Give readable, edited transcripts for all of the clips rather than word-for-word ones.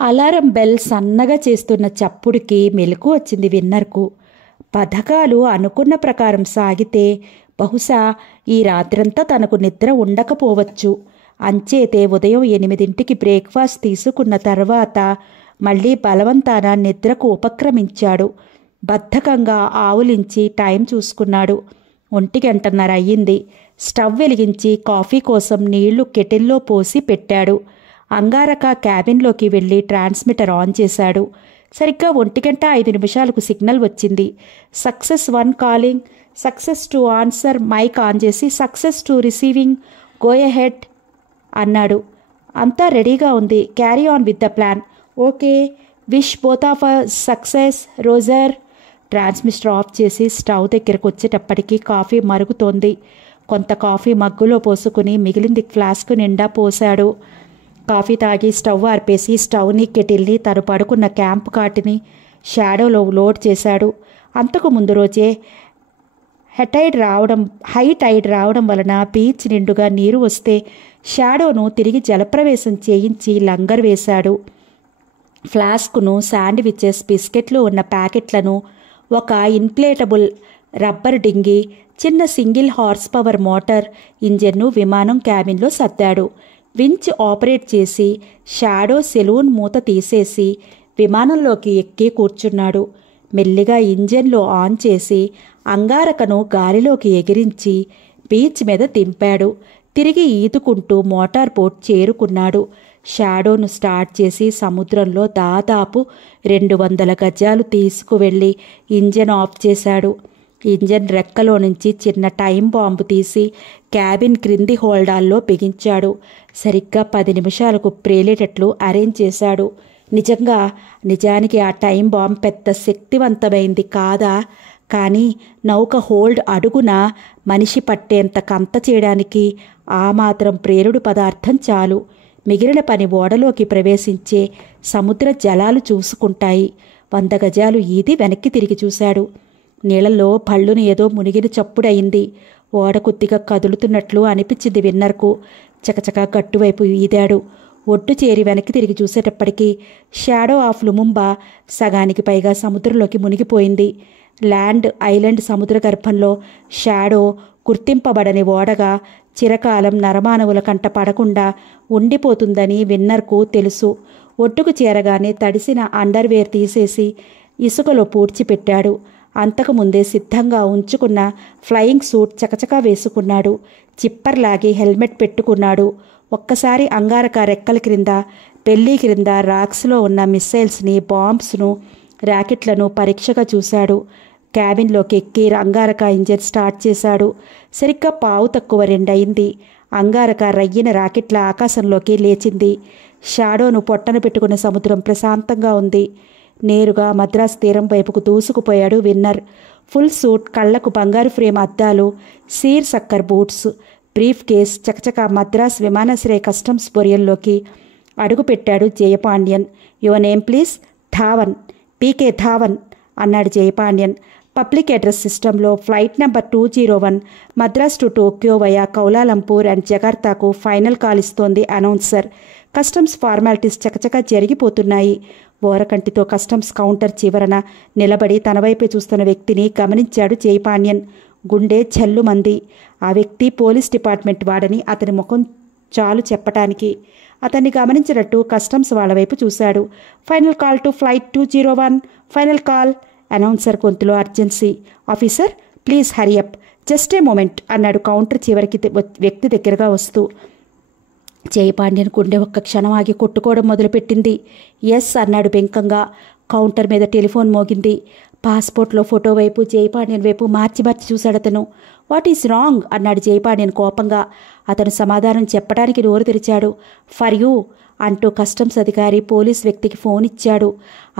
Alarm bell సన్నగా చేస్తున్న చప్పుడుకి మెలకు వచ్చింది విన్నర్కు. పథకాలు అనుకున్న ప్రకారం సాగితే బహుశా ఈ రాత్రంతా తనకు నిద్ర ఉండకపోవచ్చు. అంచేతే ఉదయం 8ంటికి బ్రేక్ఫాస్ట్ తీసుకున్న తర్వాత మళ్ళీ బలవంతాన నిద్రకు ఉపక్రమించాడు. బద్ధకంగా ఆవులించి టైం చూసుకున్నాడు. 1:30 అయ్యింది. స్టవ్ వెలిగించి కాఫీ కోసం నీళ్లు కెటిల్లో పోసి పెట్టాడు. అంగారక క్యాబిన్లోకి వెళ్ళి ట్రాన్స్మిటర్ ఆన్ చేశాడు. సరిగ్గా 1:05 సిగ్నల్ వచ్చింది. Success 1 calling, success 2 answer. Mike on చేసి సక్సెస్ 2 రిసీవింగ్, గో ఎహెడ్ అన్నాడు. అంతా రెడీగా ఉంది. Carry on with the plan. Okay, wish both of success roger. Transmitter off చేసి స్టవ్ దగ్గరకు వచ్చేటప్పటికి కాఫీ మరుగుతోంది. కొంత కాఫీ మగ్గులో పోసుకుని మిగిలింది ఫ్లాస్క్ నిండా పోశాడు. కాఫీ తాగి స్టవ్ ఆర్పేసి స్టవ్ని కెటిల్ని తను పడుకున్న క్యాంప్ కాటిని షాడోలో లోడ్ చేశాడు. అంతకు ముందు రోజే హై టైడ్ రావడం వలన బీచ్ నిండుగా నీరు వస్తే షాడోను తిరిగి జలప్రవేశం చేయించి లంగర్ వేశాడు. ఫ్లాస్క్ను, శాండ్విచెస్, బిస్కెట్లు ఉన్న ప్యాకెట్లను, ఒక ఇన్ఫ్లేటబుల్ రబ్బర్ డింగి, చిన్న సింగిల్ హార్స్ పవర్ మోటార్ ఇంజన్ను విమానం క్యాబిన్లో సర్దాడు. వించ్ ఆపరేట్ చేసి షాడో సెలూన్ మూత తీసేసి విమానంలోకి ఎక్కి కూర్చున్నాడు. మెల్లిగా ఇంజన్లో ఆన్ చేసి అంగారకను గాలిలోకి ఎగిరించి బీచ్ మీద దింపాడు. తిరిగి ఈదుకుంటూ మోటార్ బోట్ చేరుకున్నాడు. షాడోను స్టార్ట్ చేసి సముద్రంలో దాదాపు 200 గజాలు తీసుకువెళ్ళి ఇంజన్ ఆఫ్ చేశాడు. ఇంజన్ రెక్కలో నుంచి చిన్న టైం బాంబు తీసి క్యాబిన్ క్రింది హోల్డాల్లో బిగించాడు. సరిగ్గా 10 నిమిషాలకు ప్రేలేటట్లు అరేంజ్ చేశాడు. నిజానికి ఆ టైం బాంబ్ పెద్ద శక్తివంతమైంది కాదా, కానీ నౌక హోల్డ్ అడుగున మనిషి పట్టేంత కంత చేయడానికి ఆ మాత్రం ప్రేరుడు పదార్థం చాలు. మిగిలిన పని ఓడలోకి ప్రవేశించే సముద్ర జలాలు చూసుకుంటాయి. 100 గజాలు ఈది వెనక్కి తిరిగి చూశాడు. నీళ్లలో భళ్ళును ఏదో మునిగిన చప్పుడయింది. ఓడ కొద్దిగా కదులుతున్నట్లు అనిపించింది విన్నర్కు. చకచకా గట్టువైపు ఈదాడు. ఒడ్డు చేరి వెనక్కి తిరిగి చూసేటప్పటికీ షాడో ఆఫ్ లుముంబా సగానికి పైగా సముద్రంలోకి మునిగిపోయింది. ల్యాండ్ ఐలాండ్ సముద్ర గర్భంలో షాడో గుర్తింపబడని ఓడగా చిరకాలం నరమానవుల కంట పడకుండా ఉండిపోతుందని విన్నర్కు తెలుసు. ఒడ్డుకు చేరగానే తడిసిన అండర్వేర్ తీసేసి ఇసుకలో పూడ్చిపెట్టాడు. అంతకుముందే సిద్ధంగా ఉంచుకున్న ఫ్లయింగ్ సూట్ చకచకా వేసుకున్నాడు. చిప్పర్లాగి హెల్మెట్ పెట్టుకున్నాడు. ఒక్కసారి అంగారక రెక్కల క్రింద, బెల్లీ క్రింద రాక్స్లో ఉన్న మిస్సైల్స్ని, బాంబ్స్ను, ర్యాకెట్లను పరీక్షగా చూశాడు. క్యాబిన్లోకి ఎక్కి అంగారక ఇంజన్ స్టార్ట్ చేశాడు. సరిగ్గా 2:15 అయింది. అంగారక రయ్యిన రాకెట్ల ఆకాశంలోకి లేచింది. షాడోను పొట్టన పెట్టుకున్న సముద్రం ప్రశాంతంగా ఉంది. నేరుగా మద్రాస్ తీరం వైపుకు దూసుకుపోయాడు విన్నర్. ఫుల్ సూట్, కళ్లకు బంగారు ఫ్రేమ్ అద్దాలు, seersucker boots, briefcase చకచక మద్రాస్ విమానాశ్రయ కస్టమ్స్ బొరియల్లోకి అడుగుపెట్టాడు Jayapandyan. Your name please? Dhawan, PK Dhawan అన్నాడు జయపాండ్యన్. పబ్లిక్ అడ్రస్ సిస్టంలో flight number 201 Madras to Tokyo via Kuala Lumpur and జకార్తాకు ఫైనల్ కాల్ ఇస్తోంది అనౌన్సర్. కస్టమ్స్ ఫార్మాలిటీస్ చకచకా జరిగిపోతున్నాయి. ఓరకంటితో కస్టమ్స్ కౌంటర్ చివరన నిలబడి తన వైపే చూస్తున్న వ్యక్తిని గమనించాడు జయపాండ్యన్. గుండె ఛల్లుమంది. ఆ వ్యక్తి పోలీస్ డిపార్ట్మెంట్ వాడని అతని ముఖం చాలు చెప్పటానికి. అతన్ని గమనించినట్టు కస్టమ్స్ వాళ్ళ వైపు చూశాడు. Final call to flight 201, final call. Announcer గొంతులో urgency. Officer please hurry up, just a moment అన్నాడు కౌంటర్ చివరికి వ్యక్తి దగ్గరగా వస్తూ. జయపాండ్యన్ గుండె ఒక్క క్షణం ఆగి కొట్టుకోవడం మొదలుపెట్టింది. ఎస్ అన్నాడు బెంకంగా. కౌంటర్ మీద టెలిఫోన్ మోగింది. పాస్పోర్ట్లో ఫోటో వైపు జయపాండ్యన్ వైపు మార్చి చూశాడు అతను. వాట్ ఈస్ రాంగ్ అన్నాడు జయపాండ్యన్ కోపంగా. అతను సమాధానం చెప్పడానికి నోరు తెరిచాడు. ఫర్ యూ అంటూ కస్టమ్స్ అధికారి పోలీస్ వ్యక్తికి ఫోన్ ఇచ్చాడు.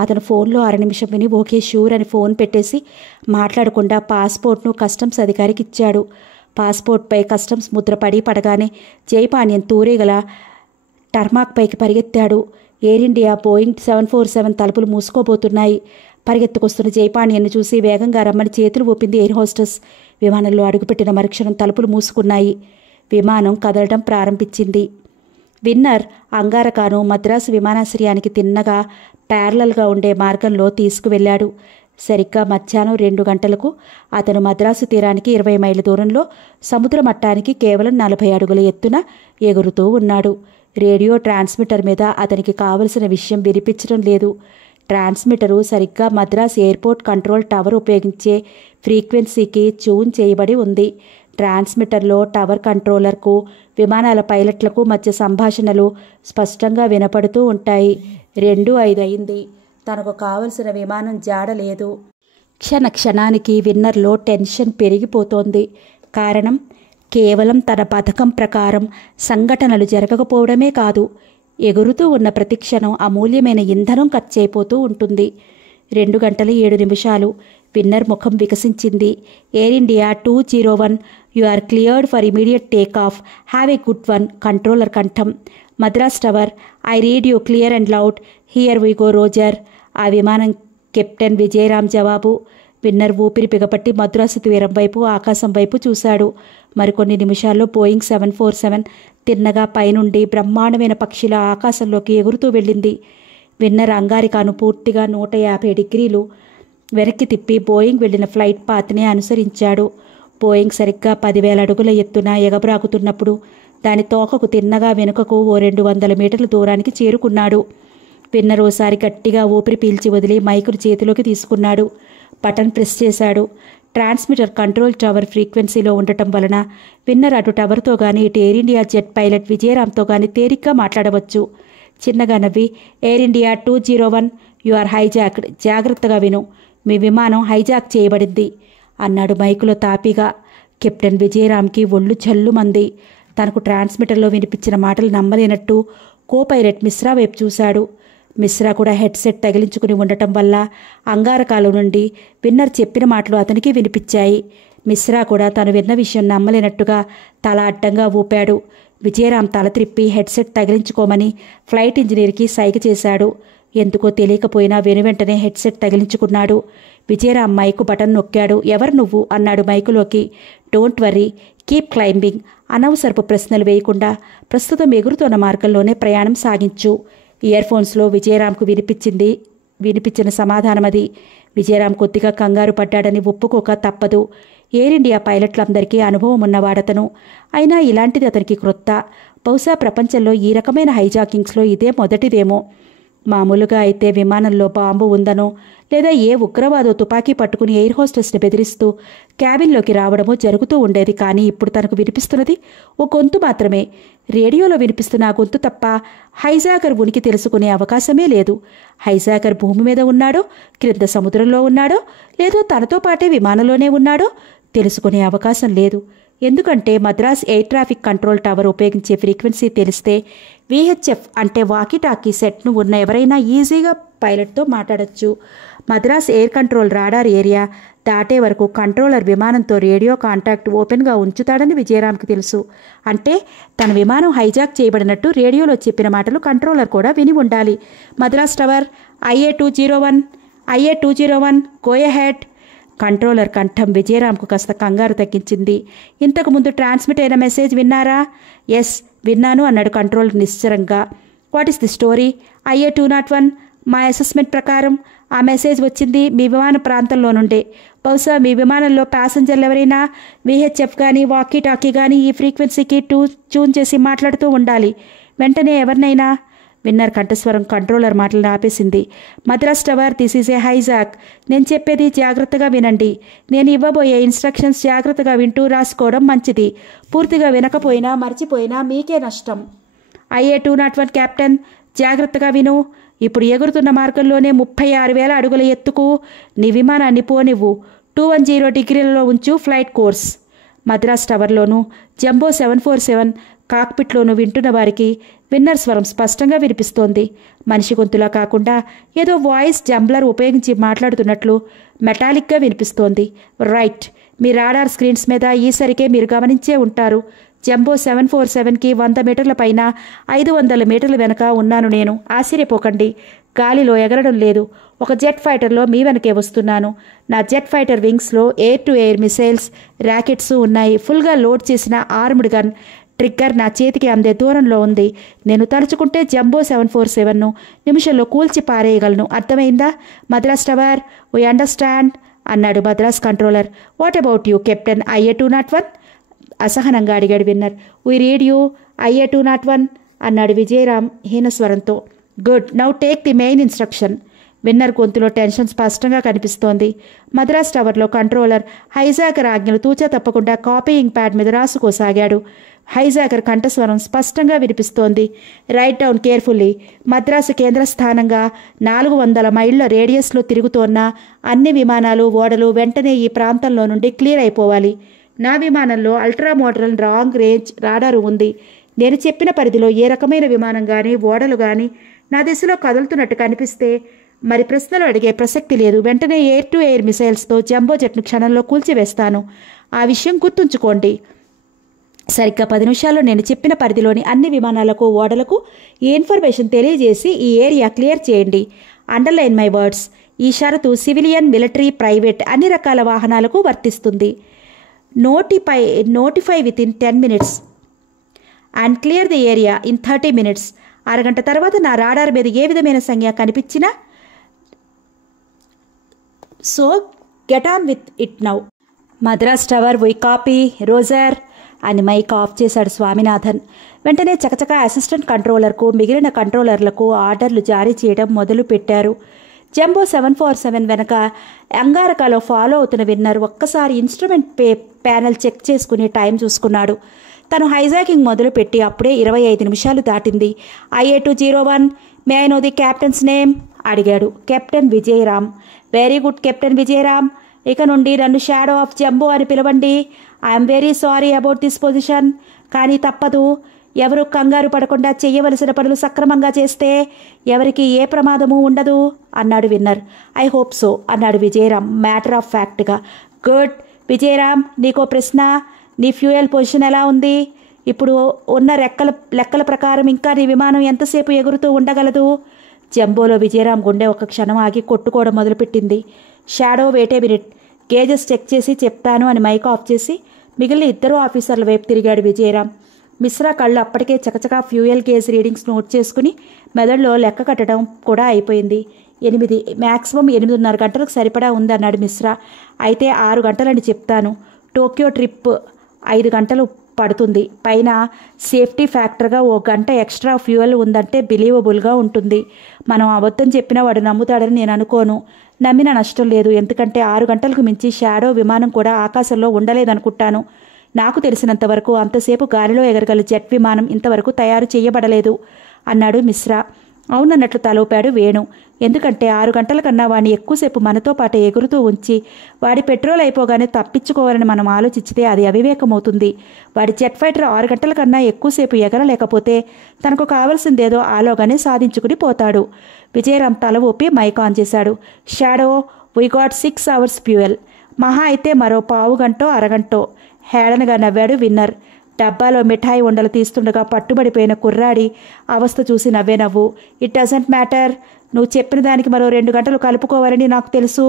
అతను ఫోన్లో 1/2 నిమిషం విని ఓకే షూర్ అని ఫోన్ పెట్టేసి మాట్లాడకుండా పాస్పోర్ట్ను కస్టమ్స్ అధికారికి ఇచ్చాడు. పాస్పోర్ట్పై కస్టమ్స్ ముద్ర పడగానే జయపాండ్యన్ తూరేగల టర్మాక్ పైకి పరిగెత్తాడు. ఎయిర్ ఇండియా బోయింగ్ 747 తలుపులు మూసుకోబోతున్నాయి. పరిగెత్తుకొస్తున్న జయపాండ్యన్ను చూసి వేగంగా రమ్మని చేతులు ఊపింది ఎయిర్ హోస్టెస్. విమానంలో అడుగుపెట్టిన మరుక్షణం తలుపులు మూసుకున్నాయి. విమానం కదలడం ప్రారంభించింది. విన్నర్ అంగారకాను మద్రాసు విమానాశ్రయానికి తిన్నగా ప్యారలల్గా ఉండే మార్గంలో తీసుకువెళ్ళాడు. సరిగ్గా మధ్యాహ్నం 2 గంటలకు అతను మద్రాసు తీరానికి 20 మైళ్ళ దూరంలో సముద్ర మట్టానికి కేవలం 40 అడుగుల ఎత్తున ఎగురుతూ ఉన్నాడు. రేడియో ట్రాన్స్మిటర్ మీద అతనికి కావలసిన విషయం వినిపించడం లేదు. ట్రాన్స్మిటరు సరిగ్గా మద్రాస్ ఎయిర్పోర్ట్ కంట్రోల్ టవర్ ఉపయోగించే ఫ్రీక్వెన్సీకి ట్యూన్ చేయబడి ఉంది. ట్రాన్స్మిటర్లో టవర్ కంట్రోలర్కు విమానాల పైలట్లకు మధ్య సంభాషణలు స్పష్టంగా వినపడుతూ ఉంటాయి. 2:05 అయింది. తనకు కావలసిన విమానం జాడలేదు. క్షణానికి విన్నర్లో టెన్షన్ పెరిగిపోతోంది. కారణం కేవలం తన పథకం ప్రకారం సంఘటనలు జరగకపోవడమే కాదు, ఎగురుతూ ఉన్న ప్రతి క్షణం అమూల్యమైన ఇంధనం ఖర్చయిపోతూ ఉంటుంది. 2:07 విన్నర్ ముఖం వికసించింది. Air India 201, you are cleared for immediate take off, have a good one. Controller కంఠం. Madras tower, I read you clear and loud, here we go roger. ఆ విమానం కెప్టెన్ విజయరామ్ జవాబు. విన్నర్ ఊపిరి బిగపట్టి మద్రాసు తీరం వైపు, ఆకాశం వైపు చూశాడు. మరికొన్ని నిమిషాల్లో బోయింగ్ 747 తిన్నగా పైనుండి బ్రహ్మాండమైన పక్షిలా ఆకాశంలోకి ఎగురుతూ వెళ్ళింది. విన్నర్ అంగారికాను పూర్తిగా 150 డిగ్రీలు వెనక్కి తిప్పి బోయింగ్ వెళ్లిన ఫ్లైట్ పాత్ని అనుసరించాడు. బోయింగ్ సరిగ్గా 10,000 అడుగుల ఎత్తున ఎగబ్రాకుతున్నప్పుడు దాని తోకకు తిన్నగా వెనుకకు ఓ 200 మీటర్ల దూరానికి చేరుకున్నాడు. విన్నర్ ఓసారి గట్టిగా ఊపిరి పీల్చి వదిలి మైకును చేతిలోకి తీసుకున్నాడు. బటన్ ప్రెస్ చేశాడు. ట్రాన్స్మిటర్ కంట్రోల్ టవర్ ఫ్రీక్వెన్సీలో ఉండటం వలన విన్నర్ అటు టవర్తో గానీ ఇటు ఎయిర్ ఇండియా జెట్ పైలట్ విజయరామ్తో గానీ తేలిగ్గా మాట్లాడవచ్చు. చిన్నగా నవ్వి, Air India 201, you are hijacked, జాగ్రత్తగా విను, మీ విమానం హైజాక్ చేయబడింది అన్నాడు మైకులో తాపీగా. కెప్టెన్ విజయరామ్కి ఒళ్ళు జల్లుమంది. తనకు ట్రాన్స్మిటర్లో వినిపించిన మాటలు నమ్మలేనట్టు కో పైలట్ మిశ్రా వైపు చూశాడు. మిశ్రా కూడా హెడ్సెట్ తగిలించుకుని ఉండటం వల్ల అంగారకాల నుండి విన్నర్ చెప్పిన మాటలు అతనికి వినిపించాయి. మిశ్రా కూడా తను విన్న విషయం నమ్మలేనట్టుగా తల అడ్డంగా ఊపాడు. విజయరామ్ తల త్రిప్పి హెడ్సెట్ తగిలించుకోమని ఫ్లైట్ ఇంజనీర్కి సైగ చేశాడు. ఎందుకో తెలియకపోయినా వెనువెంటనే హెడ్సెట్ తగిలించుకున్నాడు. విజయరామ్ మైకు బటన్ నొక్కాడు. ఎవరు నువ్వు అన్నాడు మైకులోకి. Don't worry, keep climbing. అనవసరపు ప్రశ్నలు వేయకుండా ప్రస్తుతం ఎగురుతున్న మార్గంలోనే ప్రయాణం సాగించు. ఇయర్ఫోన్స్లో విజయరామ్కు వినిపించిన సమాధానమది. విజయరామ్ కొద్దిగా కంగారు పడ్డాడని ఒప్పుకోక తప్పదు. ఎయిర్ ఇండియా పైలట్లందరికీ అనుభవం ఉన్నవాడతను. అయినా ఇలాంటిది అతనికి క్రొత్త. బహుశా ప్రపంచంలో ఈ రకమైన హైజాకింగ్స్లో ఇదే మొదటిదేమో. మామూలుగా అయితే విమానంలో బాంబు ఉందనో లేదా ఏ ఉగ్రవాదో తుపాకీ పట్టుకుని ఎయిర్ హోస్టెస్ని బెదిరిస్తూ క్యాబిన్లోకి రావడమో జరుగుతూ ఉండేది. కానీ ఇప్పుడు తనకు వినిపిస్తున్నది ఓ గొంతు మాత్రమే. రేడియోలో వినిపిస్తున్న ఆ గొంతు తప్ప హైజాకర్ ఉనికి తెలుసుకునే అవకాశమే లేదు. హైజాకర్ భూమి మీద ఉన్నాడో, క్రింద సముద్రంలో ఉన్నాడో, లేదో తనతో పాటే విమానంలోనే ఉన్నాడో తెలుసుకునే అవకాశం లేదు. ఎందుకంటే Madras air traffic control tower ఉపయోగించే ఫ్రీక్వెన్సీ తెలిస్తే VHF అంటే వాకీటాకీ సెట్ను ఉన్న ఎవరైనా ఈజీగా పైలట్తో మాట్లాడొచ్చు. Madras air control radar area దాటే వరకు కంట్రోలర్ విమానంతో రేడియో కాంటాక్ట్ ఓపెన్గా ఉంచుతాడని విజయరామ్కి తెలుసు. అంటే తన విమానం హైజాక్ చేయబడినట్టు రేడియోలో చెప్పిన మాటలు కంట్రోలర్ కూడా విని ఉండాలి. Madras tower, IA 201, go ahead. Controller కంఠం విజయరామ్కు కాస్త కంగారు తగ్గించింది. ఇంతకుముందు ట్రాన్స్మిట్ అయిన మెసేజ్ విన్నారా? ఎస్, విన్నాను అన్నాడు కంట్రోలర్ నిశ్చరంగా. What is the story? IA 201, మా అసెస్మెంట్ ప్రకారం ఆ మెసేజ్ వచ్చింది మీ విమాన ప్రాంతంలో నుండే. బహుశా మీ విమానంలో ప్యాసింజర్లు ఎవరైనా VHF కానీ వాకీ టాకీ కానీ ఈ ఫ్రీక్వెన్సీకి ట్యూన్ చేసి మాట్లాడుతూ ఉండాలి. వెంటనే ఎవరినైనా. విన్నర్ కంఠస్వరం కంట్రోలర్ మాటలను ఆపేసింది. Madras tower, this is a hijack. నేను చెప్పేది జాగ్రత్తగా వినండి. నేను ఇవ్వబోయే ఇన్స్ట్రక్షన్స్ జాగ్రత్తగా వింటూ రాసుకోవడం మంచిది. పూర్తిగా వినకపోయినా మర్చిపోయినా మీకే నష్టం. IA 201 కెప్టెన్, జాగ్రత్తగా విను. ఇప్పుడు ఎగురుతున్న మార్గంలోనే 36,000 అడుగుల ఎత్తుకు నీ విమానాన్ని పోనివ్వు. 210 డిగ్రీలలో ఉంచు ఫ్లైట్ కోర్స్. మద్రాస్ టవర్లోనూ జంబో 747 కాక్పిట్లోనూ వింటున్న వారికి విన్నర్ స్వరం స్పష్టంగా వినిపిస్తోంది. మనిషి గొంతులా కాకుండా ఏదో వాయిస్ జంబ్లర్ ఉపయోగించి మాట్లాడుతున్నట్లు మెటాలిక్గా వినిపిస్తోంది. రైట్, మీ రాడార్ స్క్రీన్స్ మీద ఈసరికే మీరు గమనించే ఉంటారు. జంబో 747కి 100 మీటర్ల పైన 500 మీటర్ల వెనక ఉన్నాను నేను. ఆశ్చర్యపోకండి, గాలిలో ఎగరడం లేదు. ఒక జెట్ ఫైటర్లో మీ వెనకే వస్తున్నాను. నా జెట్ ఫైటర్ వింగ్స్లో air to air missiles, rockets ఉన్నాయి. ఫుల్గా లోడ్ చేసిన armed gun, 10 top speed jets ఉన్నాయి. 2 మైల్స్ పర్ అవర్ స్పీడ్తో ట్రిగ్గర్ నా చేతికి అందే దూరంలో ఉంది. నేను తలుచుకుంటే జంబో 747ను నిమిషంలో కూల్చి పారేయగలను. అర్థమైందా? మద్రాస్ టవర్, వీ అండర్స్టాండ్ అన్నాడు Madras controller. What about you captain IA 201 అసహనంగా అడిగాడు Winner. We read you IA 201 అన్నాడు విజయరామ్ హీనస్వరంతో. Good, now take the main instruction. Winner గొంతులో టెన్షన్ స్పష్టంగా కనిపిస్తోంది. మద్రాస్ టవర్లో కంట్రోలర్ హైజాకర్ ఆజ్ఞలు తూచా తప్పకుండా కాపీయింగ్ ప్యాడ్ మీద రాసుకోసాగాడు. హైజాకర్ కంఠస్వరం స్పష్టంగా వినిపిస్తోంది. Right down carefully. మద్రాసు కేంద్ర స్థానంగా 400 మైళ్ళ రేడియస్లో తిరుగుతోన్న అన్ని విమానాలు, ఓడలు వెంటనే ఈ ప్రాంతంలో నుండి క్లియర్ అయిపోవాలి. నా విమానంలో అల్ట్రా మోడరన్ లాంగ్ రేంజ్ రాడారు ఉంది. నేను చెప్పిన పరిధిలో ఏ రకమైన విమానం కానీ, ఓడలు కానీ నా దిశలో కదులుతున్నట్టు కనిపిస్తే మరి ప్రశ్నలు అడిగే ప్రసక్తి లేదు. వెంటనే ఎయిర్ టు ఎయిర్ మిసైల్స్తో జంబో జెట్ను క్షణంలో కూల్చివేస్తాను. ఆ విషయం గుర్తుంచుకోండి. సరిగ్గా 10 నిమిషాల్లో నేను చెప్పిన పరిధిలోని అన్ని విమానాలకు, ఓడలకు ఈ ఇన్ఫర్మేషన్ తెలియజేసి ఈ ఏరియా క్లియర్ చేయండి. Underline my words. ఈ షరతు సివిలియన్, మిలిటరీ, ప్రైవేట్ అన్ని రకాల వాహనాలకు వర్తిస్తుంది. Notify with in 10 minutes and clear the area in 30 minutes. అరగంట తర్వాత నా రాడార్ మీద ఏ విధమైన సంజ్ఞ కనిపించినా so get on with it now. Madras tower, we copy, Roger అని మైక్ ఆఫ్ చేశాడు స్వామినాథన్. వెంటనే చకచక అసిస్టెంట్ కంట్రోలర్కు, మిగిలిన కంట్రోలర్లకు ఆర్డర్లు జారీ చేయడం మొదలుపెట్టారు. జంబో 747 వెనక అంగారకాలో ఫాలో అవుతున్న విన్నర్ ఒక్కసారి ఇన్స్ట్రుమెంట్ ప్యానెల్ చెక్ చేసుకుని టైం చూసుకున్నాడు. తను హైజాకింగ్ మొదలుపెట్టి అప్పుడే 25 నిమిషాలు దాటింది. IA 201, may I know the captain's name అడిగాడు. Captain Vijayaram. Very good captain Vijayaram. ఇక నుండి నన్ను షాడో ఆఫ్ జంబో అని పిలవండి. I'm very sorry about this position. కానీ తప్పదు. ఎవరు కంగారు పడకుండా చెయ్యవలసిన పనులు సక్రమంగా చేస్తే ఎవరికి ఏ ప్రమాదము ఉండదు అన్నాడు విన్నర్. ఐ హోప్ సో అన్నాడు విజయరామ్ మ్యాటర్ ఆఫ్ ఫ్యాక్ట్గా. గుడ్. విజయరామ్, నీకో ప్రశ్న. నీ ఫ్యూయల్ పొజిషన్ ఎలా ఉంది? ఇప్పుడు ఉన్న లెక్కల ప్రకారం ఇంకా నీ విమానం ఎంతసేపు ఎగురుతూ ఉండగలదు? జంబోలో విజయరామ్ గుండె ఒక క్షణం ఆగి కొట్టుకోవడం మొదలుపెట్టింది. షాడో వెయిటే మినిట్, గేజెస్ చెక్ చేసి చెప్తాను అని మైక్ ఆఫ్ చేసి మిగిలిన 2 ఆఫీసర్ల వైపు తిరిగాడు విజయరామ్. మిశ్రా కళ్ళు అప్పటికే చకచకా ఫ్యూయల్ గేజ్ రీడింగ్స్ నోట్ చేసుకుని మెదడులో లెక్క కట్టడం కూడా అయిపోయింది. 8, మ్యాక్సిమం 8:30 గంటలకు సరిపడా ఉందన్నాడు మిశ్రా. అయితే 6 గంటలని చెప్తాను. టోక్యో ట్రిప్ 5 గంటలు పడుతుంది. పైన సేఫ్టీ ఫ్యాక్టర్గా 1 గంట ఎక్స్ట్రా ఫ్యూయల్ ఉందంటే బిలీవబుల్గా ఉంటుంది. మనం అబద్ధం చెప్పినా వాడు నమ్ముతాడని నేను అనుకోను. నమ్మిన నష్టం లేదు. ఎందుకంటే 6 గంటలకు మించి షాడో విమానం కూడా ఆకాశంలో ఉండలేదనుకుంటాను. నాకు తెలిసినంతవరకు అంతసేపు గాలిలో ఎగరగల జెట్ విమానం ఇంతవరకు తయారు చేయబడలేదు అన్నాడు మిశ్రా. అవునన్నట్లు తలూపాడు వేణు. ఎందుకంటే 6 గంటల కన్నా వాడిని ఎక్కువసేపు మనతో పాటు ఎగురుతూ ఉంచి వాడి పెట్రోల్ అయిపోగానే తప్పించుకోవాలని మనం ఆలోచించితే అది అవివేకమవుతుంది. వాడి జెట్ ఫైటర్ 6 గంటల కన్నా ఎక్కువసేపు ఎగరలేకపోతే తనకు కావలసిందేదో ఆలోగానే సాధించుకుని పోతాడు. విజయరామ్ తల ఊపి మైక్ ఆన్ చేశాడు. Shadow, we got 6 hours fuel. మహా అయితే మరో 15 గంటో అరగంటో హేళనగా నవ్వాడు విన్నర్. డబ్బాలో మిఠాయి ఉండలు తీస్తుండగా పట్టుబడిపోయిన కుర్రాడి అవస్థ చూసి నవ్వే నవ్వు. It doesn't matter. నువ్వు చెప్పిన దానికి మరో 2 గంటలు కలుపుకోవాలని నాకు తెలుసు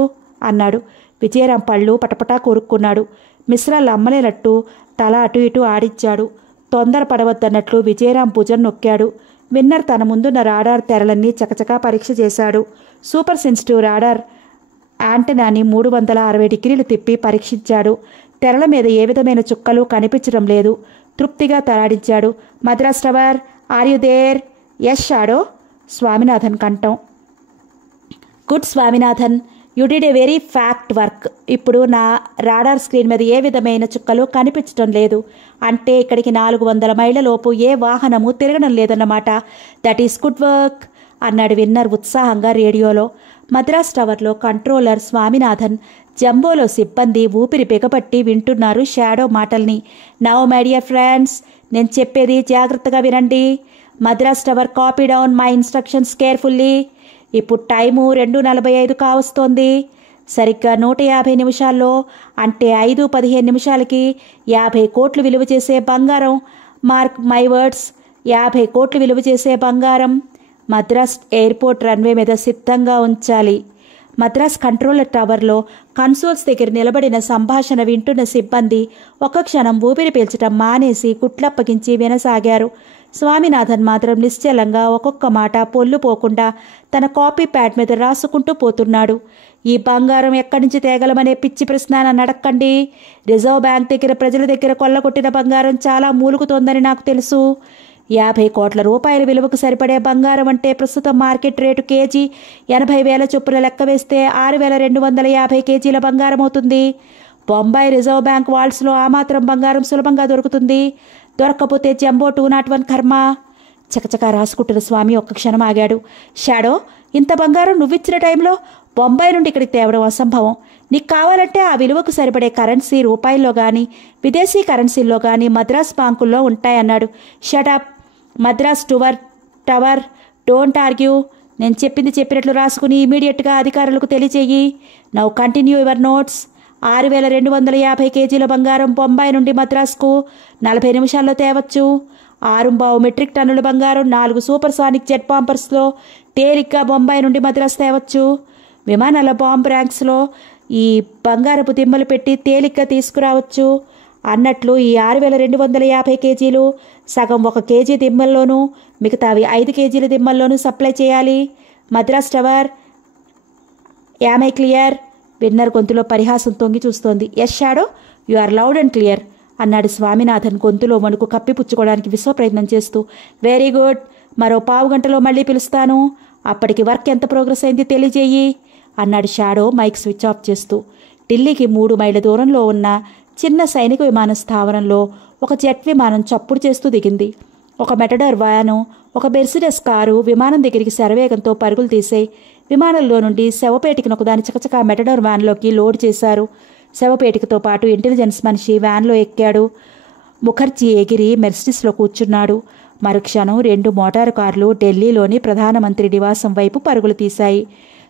అన్నాడు. విజయరామ్ పళ్ళు పటపటా కొరుక్కున్నాడు. మిశ్రా లమ్మలేనట్టు తల అటు ఇటు ఆడించాడు. తొందర పడవద్దన్నట్లు విజయరామ్ భుజం నొక్కాడు. విన్నర్ తన ముందున్న రాడార్ తెరలన్నీ చకచకా పరీక్ష చేశాడు. సూపర్ సెన్సిటివ్ రాడార్ యాంటెనాని 360 డిగ్రీలు తిప్పి పరీక్షించాడు. తెరల మీద ఏ విధమైన చుక్కలు కనిపించడం లేదు. తృప్తిగా తలాడించాడు. Madras tower, are you there? Yes Shadow. Swaminathan కంఠం. Good Swaminathan, you did a very fact work. ఇప్పుడు నా రాడార్ స్క్రీన్ మీద ఏ విధమైన చుక్కలు కనిపించడం లేదు. అంటే ఇక్కడికి 400 మైళ్ళ లోపు ఏ వాహనము తిరగడం లేదన్నమాట. దట్ ఈస్ గుడ్ వర్క్ అన్నాడు విన్నర్ ఉత్సాహంగా రేడియోలో. మద్రాస్ టవర్లో కంట్రోలర్ స్వామినాథన్, జంబోలో సిబ్బంది ఊపిరి బిగపట్టి వింటున్నారు షాడో మాటల్ని. నౌ మై డియర్ ఫ్రెండ్స్, నేను చెప్పేది జాగ్రత్తగా వినండి. Madras tower, copy down my instructions carefully. ఇప్పుడు టైము 2:45 కావస్తోంది. సరిగ్గా 150 నిమిషాల్లో, అంటే 5:15 నిమిషాలకి 50 కోట్లు విలువ చేసే బంగారం, మార్క్ మై వర్డ్స్, 50 కోట్లు విలువ చేసే బంగారం మద్రాస్ ఎయిర్పోర్ట్ రన్వే మీద సిద్ధంగా ఉంచాలి. మద్రాస్ కంట్రోలర్ టవర్లో కన్సోల్స్ దగ్గర నిలబడిన సంభాషణ వింటున్న సిబ్బంది ఒక్క క్షణం ఊపిరి పీల్చటం మానేసి కుట్లప్పగించి వినసాగారు. స్వామినాథన్ మాత్రం నిశ్చలంగా ఒక్కొక్క మాట పొల్లు పోకుండా తన కాపీ ప్యాడ్ మీద రాసుకుంటూ పోతున్నాడు. ఈ బంగారం ఎక్కడి నుంచి తేగలమనే పిచ్చి ప్రశ్న నన్ను అడక్కండి. రిజర్వ్ బ్యాంక్ దగ్గర ప్రజల దగ్గర కొల్లగొట్టిన బంగారం చాలా మూలుగుతోందని నాకు తెలుసు. 50 కోట్ల రూపాయల విలువకు సరిపడే బంగారం అంటే ప్రస్తుతం మార్కెట్ రేటు కేజీ 80,000 చొప్పున లెక్క వేస్తే 6,250 కేజీల బంగారం అవుతుంది. బొంబాయి రిజర్వ్ బ్యాంక్ వాల్స్లో ఆ మాత్రం బంగారం సులభంగా దొరుకుతుంది. దొరక్కపోతే జంబో 201 కర్మ. చకచకా రాసుకుంటున్న స్వామి ఒక్క క్షణం ఆగాడు. షాడో, ఇంత బంగారం నువ్విచ్చిన టైంలో బొంబాయి నుండి ఇక్కడికి తేవడం అసంభవం. నీకు కావాలంటే ఆ విలువకు సరిపడే కరెన్సీ రూపాయల్లో కానీ విదేశీ కరెన్సీల్లో కానీ మద్రాస్ బ్యాంకుల్లో ఉంటాయన్నాడు. Shut up, Madras tower, don't argue. నేను చెప్పింది చెప్పినట్లు రాసుకుని ఇమీడియట్గా అధికారులకు తెలియచేయి. Now continue your notes. 6,250 కేజీల బంగారం బొంబాయి నుండి మద్రాస్కు 40 నిమిషాల్లో తేవచ్చు. 6 మెట్రిక్ టన్నుల బంగారం 4 సూపర్ సానిక్ జెట్ బాంబర్స్లో తేలిగ్గా బొంబాయి నుండి మద్రాస్ తేవచ్చు. విమానాల బాంబ్ ర్యాంక్స్లో ఈ బంగారపు దిమ్మలు పెట్టి తేలిగ్గా తీసుకురావచ్చు. అన్నట్లు ఈ 6,250 కేజీలు సగం 1 కేజీ దిమ్మల్లోనూ మిగతావి 5 కేజీల దిమ్మల్లోనూ సప్లై చేయాలి. Madras tower, am I clear? Winner గొంతులో పరిహాసం తొంగి చూస్తోంది. Yes Shadow, you are loud and clear అన్నాడు స్వామినాథన్ గొంతులో వణుకు కప్పిపుచ్చుకోవడానికి విశ్వ ప్రయత్నం చేస్తూ. వెరీ గుడ్, మరో 15 గంటలో మళ్ళీ పిలుస్తాను. అప్పటికి వర్క్ ఎంత ప్రోగ్రెస్ అయింది తెలియజేయి అన్నాడు షాడో మైక్ స్విచ్ ఆఫ్ చేస్తూ. ఢిల్లీకి 3 మైళ్ళ దూరంలో ఉన్న చిన్న సైనిక విమాన స్థావరంలో ఒక జెట్ విమానం చప్పుడు చేస్తూ దిగింది. ఒక మెటడర్ వ్యాను, ఒక మెర్సిడెస్ కారు విమానం దగ్గరికి శరవేగంతో పరుగులు తీసాయి. విమానంలో నుండి శవపేటికను ఒకదాని చకచకా మెటడర్ వ్యాన్లోకి లోడ్ చేశారు. శవపేటికతో పాటు ఇంటెలిజెన్స్ మనిషి వ్యాన్లో ఎక్కాడు. ముఖర్జీ ఎగిరి మెర్సిడెస్లో కూర్చున్నాడు. మరుక్షణం 2 మోటారు కార్లు ఢిల్లీలోని ప్రధానమంత్రి నివాసం వైపు పరుగులు తీశాయి.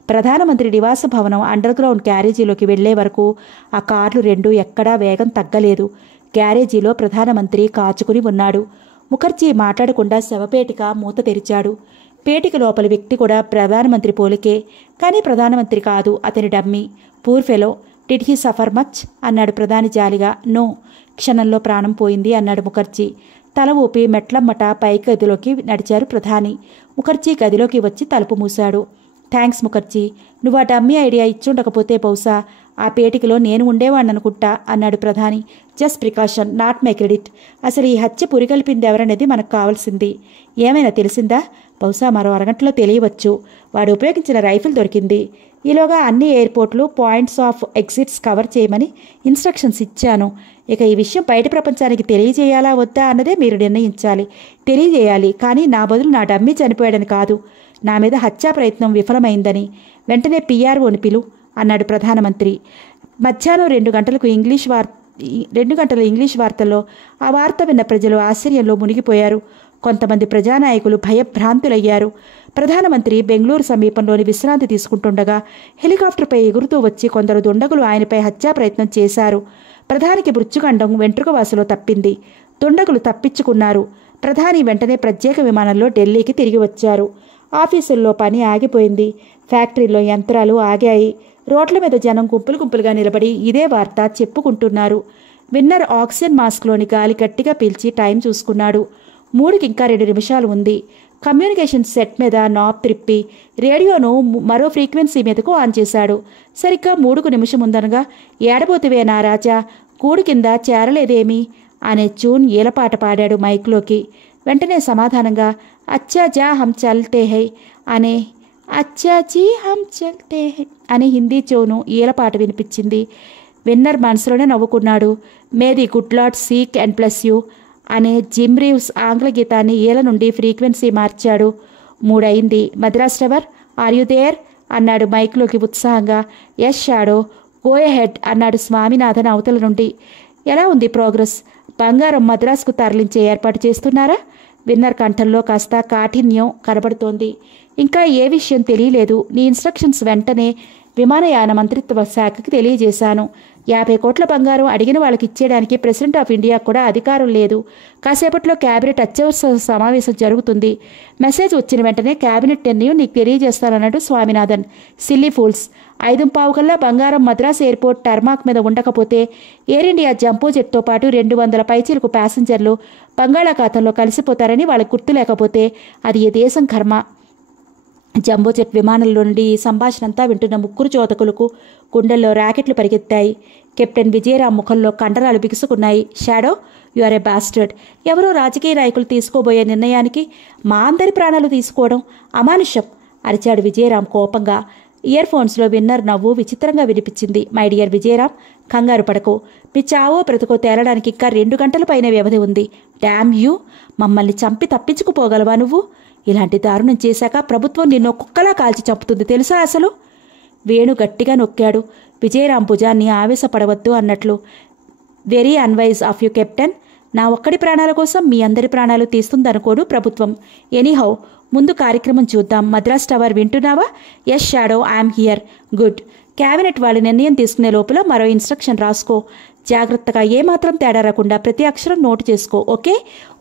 ప్రధానమంత్రి నివాస భవనం అండర్గ్రౌండ్ గ్యారేజీలోకి వెళ్లే వరకు ఆ కార్లు 2 ఎక్కడా వేగం తగ్గలేదు. గ్యారేజీలో ప్రధానమంత్రి కాచుకుని ఉన్నాడు. ముఖర్జీ మాట్లాడకుండా శవపేటిక మూత తెరిచాడు. పేటిక లోపలి వ్యక్తి కూడా ప్రధానమంత్రి పోలికే, కానీ ప్రధానమంత్రి కాదు, అతని dummy. Poor fellow, did he suffer much అన్నాడు ప్రధాని జాలిగా. నో, క్షణంలో ప్రాణం పోయింది అన్నాడు ముఖర్జీ. తల ఊపి మెట్లమ్మట పై గదిలోకి నడిచారు ప్రధాని. ముఖర్జీ గదిలోకి వచ్చి తలుపు మూశాడు. థ్యాంక్స్ ముఖర్జీ, నువ్వు ఆ డమ్మీ ఐడియా ఇచ్చుండకపోతే బహుశా ఆ పేటికలో నేను ఉండేవాణ్ణనుకుంటా అన్నాడు ప్రధాని. Just precaution, not my credit. అసలు ఈ హత్య పురిగల్పింది ఎవరనేది మనకు కావాల్సింది. ఏమైనా తెలిసిందా? బహుశా మరో అరగంటలో తెలియవచ్చు. వాడు ఉపయోగించిన రైఫిల్ దొరికింది. ఈలోగా అన్ని ఎయిర్పోర్ట్లు పాయింట్స్ ఆఫ్ ఎగ్జిట్స్ కవర్ చేయమని ఇన్స్ట్రక్షన్స్ ఇచ్చాను. ఇక ఈ విషయం బయట ప్రపంచానికి తెలియజేయాలా వద్దా అన్నదే మీరు నిర్ణయించాలి. తెలియజేయాలి, కానీ నా బదులు నా డమ్మీ చనిపోయాడని కాదు, నా మీద హత్యా ప్రయత్నం విఫలమైందని. వెంటనే పిఆర్ఓని పిలు అన్నాడు ప్రధానమంత్రి. మధ్యాహ్నం 2 గంటల ఇంగ్లీష్ వార్తల్లో ఆ వార్త విన్న ప్రజలు ఆశ్చర్యంలో మునిగిపోయారు. కొంతమంది ప్రజానాయకులు భయభ్రాంతులయ్యారు. ప్రధానమంత్రి బెంగళూరు సమీపంలోని విశ్రాంతి తీసుకుంటుండగా హెలికాప్టర్పై ఎగురుతూ వచ్చి కొందరు దుండగులు ఆయనపై హత్యా ప్రయత్నం చేశారు. ప్రధానికి మృత్యుగండం వెంట్రుకవాసులో తప్పింది. దుండగులు తప్పించుకున్నారు. ప్రధాని వెంటనే ప్రత్యేక విమానంలో ఢిల్లీకి తిరిగి వచ్చారు. ఆఫీసుల్లో పని ఆగిపోయింది. ఫ్యాక్టరీలో యంత్రాలు ఆగాయి. రోడ్ల మీద జనం గుంపులుగా నిలబడి ఇదే వార్త చెప్పుకుంటున్నారు. విన్నర్ ఆక్సిజన్ మాస్క్లోని గాలి గట్టిగా పీల్చి టైం చూసుకున్నాడు. 3కి ఇంకా 2 నిమిషాలు ఉంది. కమ్యూనికేషన్ సెట్ మీద నాబ్ త్రిప్పి రేడియోను మరో ఫ్రీక్వెన్సీ మీదకు ఆన్ చేశాడు. సరిగ్గా 3కు నిమిషం ఉందనగా, ఏడబోతివే నా రాజా, కూడు కింద చేరలేదేమి అనే ట్యూన్ ఈలపాట పాడాడు మైక్లోకి. వెంటనే సమాధానంగా అచ్చా జా హమ్ చల్తే హై అనే అచ్చాజీ హమ్ చల్తే హై అనే హిందీ ట్యూను ఈలపాట వినిపించింది. విన్నర్ మనసులోనే నవ్వుకున్నాడు. May the good Lord seek and bless you అనే జిమ్ రీవ్స్ ఆంగ్ల గీతాన్ని ఈల నుండి ఫ్రీక్వెన్సీ మార్చాడు. 3 అయింది. Madras tower, are you there అన్నాడు మైక్లోకి ఉత్సాహంగా. ఎస్ షాడో, గో ఎహెడ్ అన్నాడు స్వామినాథన్ అవతల నుండి. ఎలా ఉంది ప్రోగ్రెస్? బంగారం మద్రాసుకు తరలించే ఏర్పాటు చేస్తున్నారా? విన్నర్ కంఠంలో కాస్త కాఠిన్యం కనబడుతోంది. ఇంకా ఏ విషయం తెలియలేదు. నీ ఇన్స్ట్రక్షన్స్ వెంటనే విమానయాన మంత్రిత్వ శాఖకి తెలియజేశాను. 50 కోట్ల బంగారం అడిగిన వాళ్ళకి ఇచ్చేయడానికి ప్రెసిడెంట్ ఆఫ్ ఇండియా కూడా అధికారం లేదు. కాసేపట్లో క్యాబినెట్ అత్యవసర సమావేశం జరుగుతుంది. మెసేజ్ వచ్చిన వెంటనే క్యాబినెట్ నిర్ణయం నీకు తెలియజేస్తానన్నాడు స్వామినాథన్. Silly fools. 5:15 కల్లా బంగారం మద్రాస్ ఎయిర్పోర్ట్ టర్మాక్ మీద ఉండకపోతే ఎయిర్ ఇండియా జంబో జెట్తో పాటు 200 పైచీలకు ప్యాసింజర్లు బంగాళాఖాతంలో కలిసిపోతారని వాళ్ళకి గుర్తు లేకపోతే అది ఏ దేశం కర్మ. జంబో జెట్ విమానంలో నుండి ఈ సంభాషణ అంతా వింటున్న ముగ్గురు చోదకులకు గుండెల్లో ర్యాకెట్లు పరిగెత్తాయి. కెప్టెన్ విజయరామ్ ముఖంలో కండరాలు బిగుసుకున్నాయి. Shadow, you are a bastard. ఎవరో రాజకీయ నాయకులు తీసుకోబోయే నిర్ణయానికి మా అందరి ప్రాణాలు తీసుకోవడం అమానుషం అరిచాడు విజయరామ్ కోపంగా. ఇయర్ ఫోన్స్లో విన్నర్ నవ్వు విచిత్రంగా వినిపించింది. మై డియర్ విజయరామ్, కంగారు పడకు. మీ చావో బ్రతుకో తేలడానికి ఇంకా 2 గంటల పైన వ్యవధి ఉంది. డామ్ యూ, మమ్మల్ని చంపి తప్పించుకుపోగలవా నువ్వు? ఇలాంటి దారుణం చేశాక ప్రభుత్వం నిన్ను కుక్కలా కాల్చి చంపుతుంది తెలుసా అసలు? వేణు గట్టిగా నొక్కాడు. విజయరామ్ భుజాన్ని ఆవేశపడవద్దు అన్నట్లు. Very unwise of you captain. నా ఒక్కడి ప్రాణాల కోసం మీ అందరి ప్రాణాలు తీస్తుందనుకోడు ప్రభుత్వం. ఎనీహౌ, ముందు కార్యక్రమం చూద్దాం. మద్రాస్ టవర్ వింటున్నావా? Yes Shadow, I'm here. Good. Cabinet వాళ్ళు నిర్ణయం తీసుకునే లోపల మరో ఇన్స్ట్రక్షన్ రాసుకో. జాగ్రత్తగా ఏమాత్రం తేడా రాకుండా ప్రతి అక్షరం నోటు చేసుకో. ఓకే?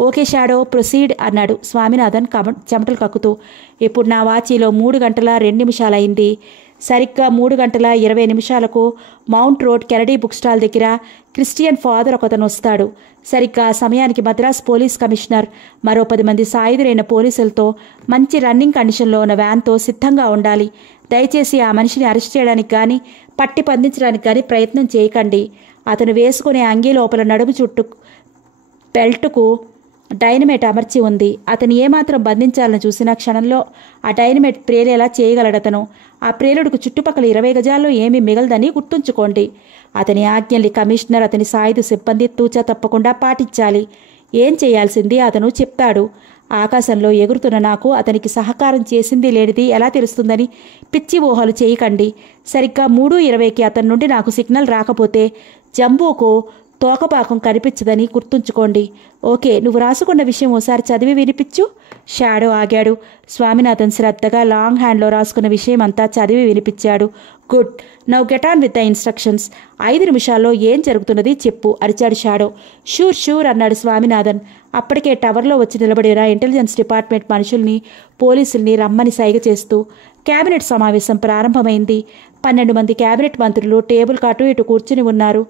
ఓకే షాడో, ప్రొసీడ్ అన్నాడు స్వామినాథన్ చెమటలు కక్కుతూ. ఇప్పుడు నా వాచీలో 3 గంటల 2 నిమిషాలైంది. సరిగ్గా 3 గంటల 20 నిమిషాలకు mount road Kennedy book stall దగ్గర క్రిస్టియన్ ఫాదర్ ఒకతను వస్తాడు. సరిగ్గా సమయానికి మద్రాస్ పోలీస్ కమిషనర్ మరో 10 మంది సాయుధులైన పోలీసులతో మంచి రన్నింగ్ కండిషన్లో ఉన్న వ్యాన్తో సిద్ధంగా ఉండాలి. దయచేసి ఆ మనిషిని అరెస్ట్ చేయడానికి కానీ పట్టి బంధించడానికి కానీ ప్రయత్నం చేయకండి. అతను వేసుకునే అంగీ లోపల నడుము చుట్టూ బెల్టుకు డైనమైట్ అమర్చి ఉంది. అతను ఏమాత్రం బంధించాలని చూసిన క్షణంలో ఆ డైనమైట్ ప్రేరేలా చేయగలడతను. ఆ ప్రేలుడికి చుట్టుపక్కల 20 గజాల్లో ఏమీ మిగలదని గుర్తుంచుకోండి. అతని ఆజ్ఞల్ని కమిషనర్, అతని సాయుధ సిబ్బంది తూచా తప్పకుండా పాటించాలి. ఏం చేయాల్సింది అతను చెప్తాడు. ఆకాశంలో ఎగురుతున్న నాకు అతనికి సహకారం చేసింది లేనిది ఎలా తెలుస్తుందని పిచ్చి ఊహలు చేయకండి. సరిగ్గా 3:20కి అతని నుండి నాకు సిగ్నల్ రాకపోతే జంబూకు తోకపాకం కనిపించదని గుర్తుంచుకోండి. ఓకే, నువ్వు రాసుకున్న విషయం ఓసారి చదివి వినిపించు. షాడో ఆగాడు. స్వామినాథన్ శ్రద్ధగా లాంగ్ హ్యాండ్లో రాసుకున్న విషయం అంతా చదివి వినిపించాడు. Good. Now get on with the instructions. 5 నిమిషాల్లో ఏం జరుగుతున్నది చెప్పు అరిచాడు షాడో. షూర్ షూర్ అన్నాడు స్వామినాథన్. అప్పటికే టవర్లో వచ్చి నిలబడిన ఇంటెలిజెన్స్ డిపార్ట్మెంట్ మనుషుల్ని, పోలీసుల్ని రమ్మని సైగ చేస్తూ కేబినెట్ సమావేశం ప్రారంభమైంది. 12 మంది కేబినెట్ మంత్రులు టేబుల్ అటు ఇటు కూర్చుని ఉన్నారు.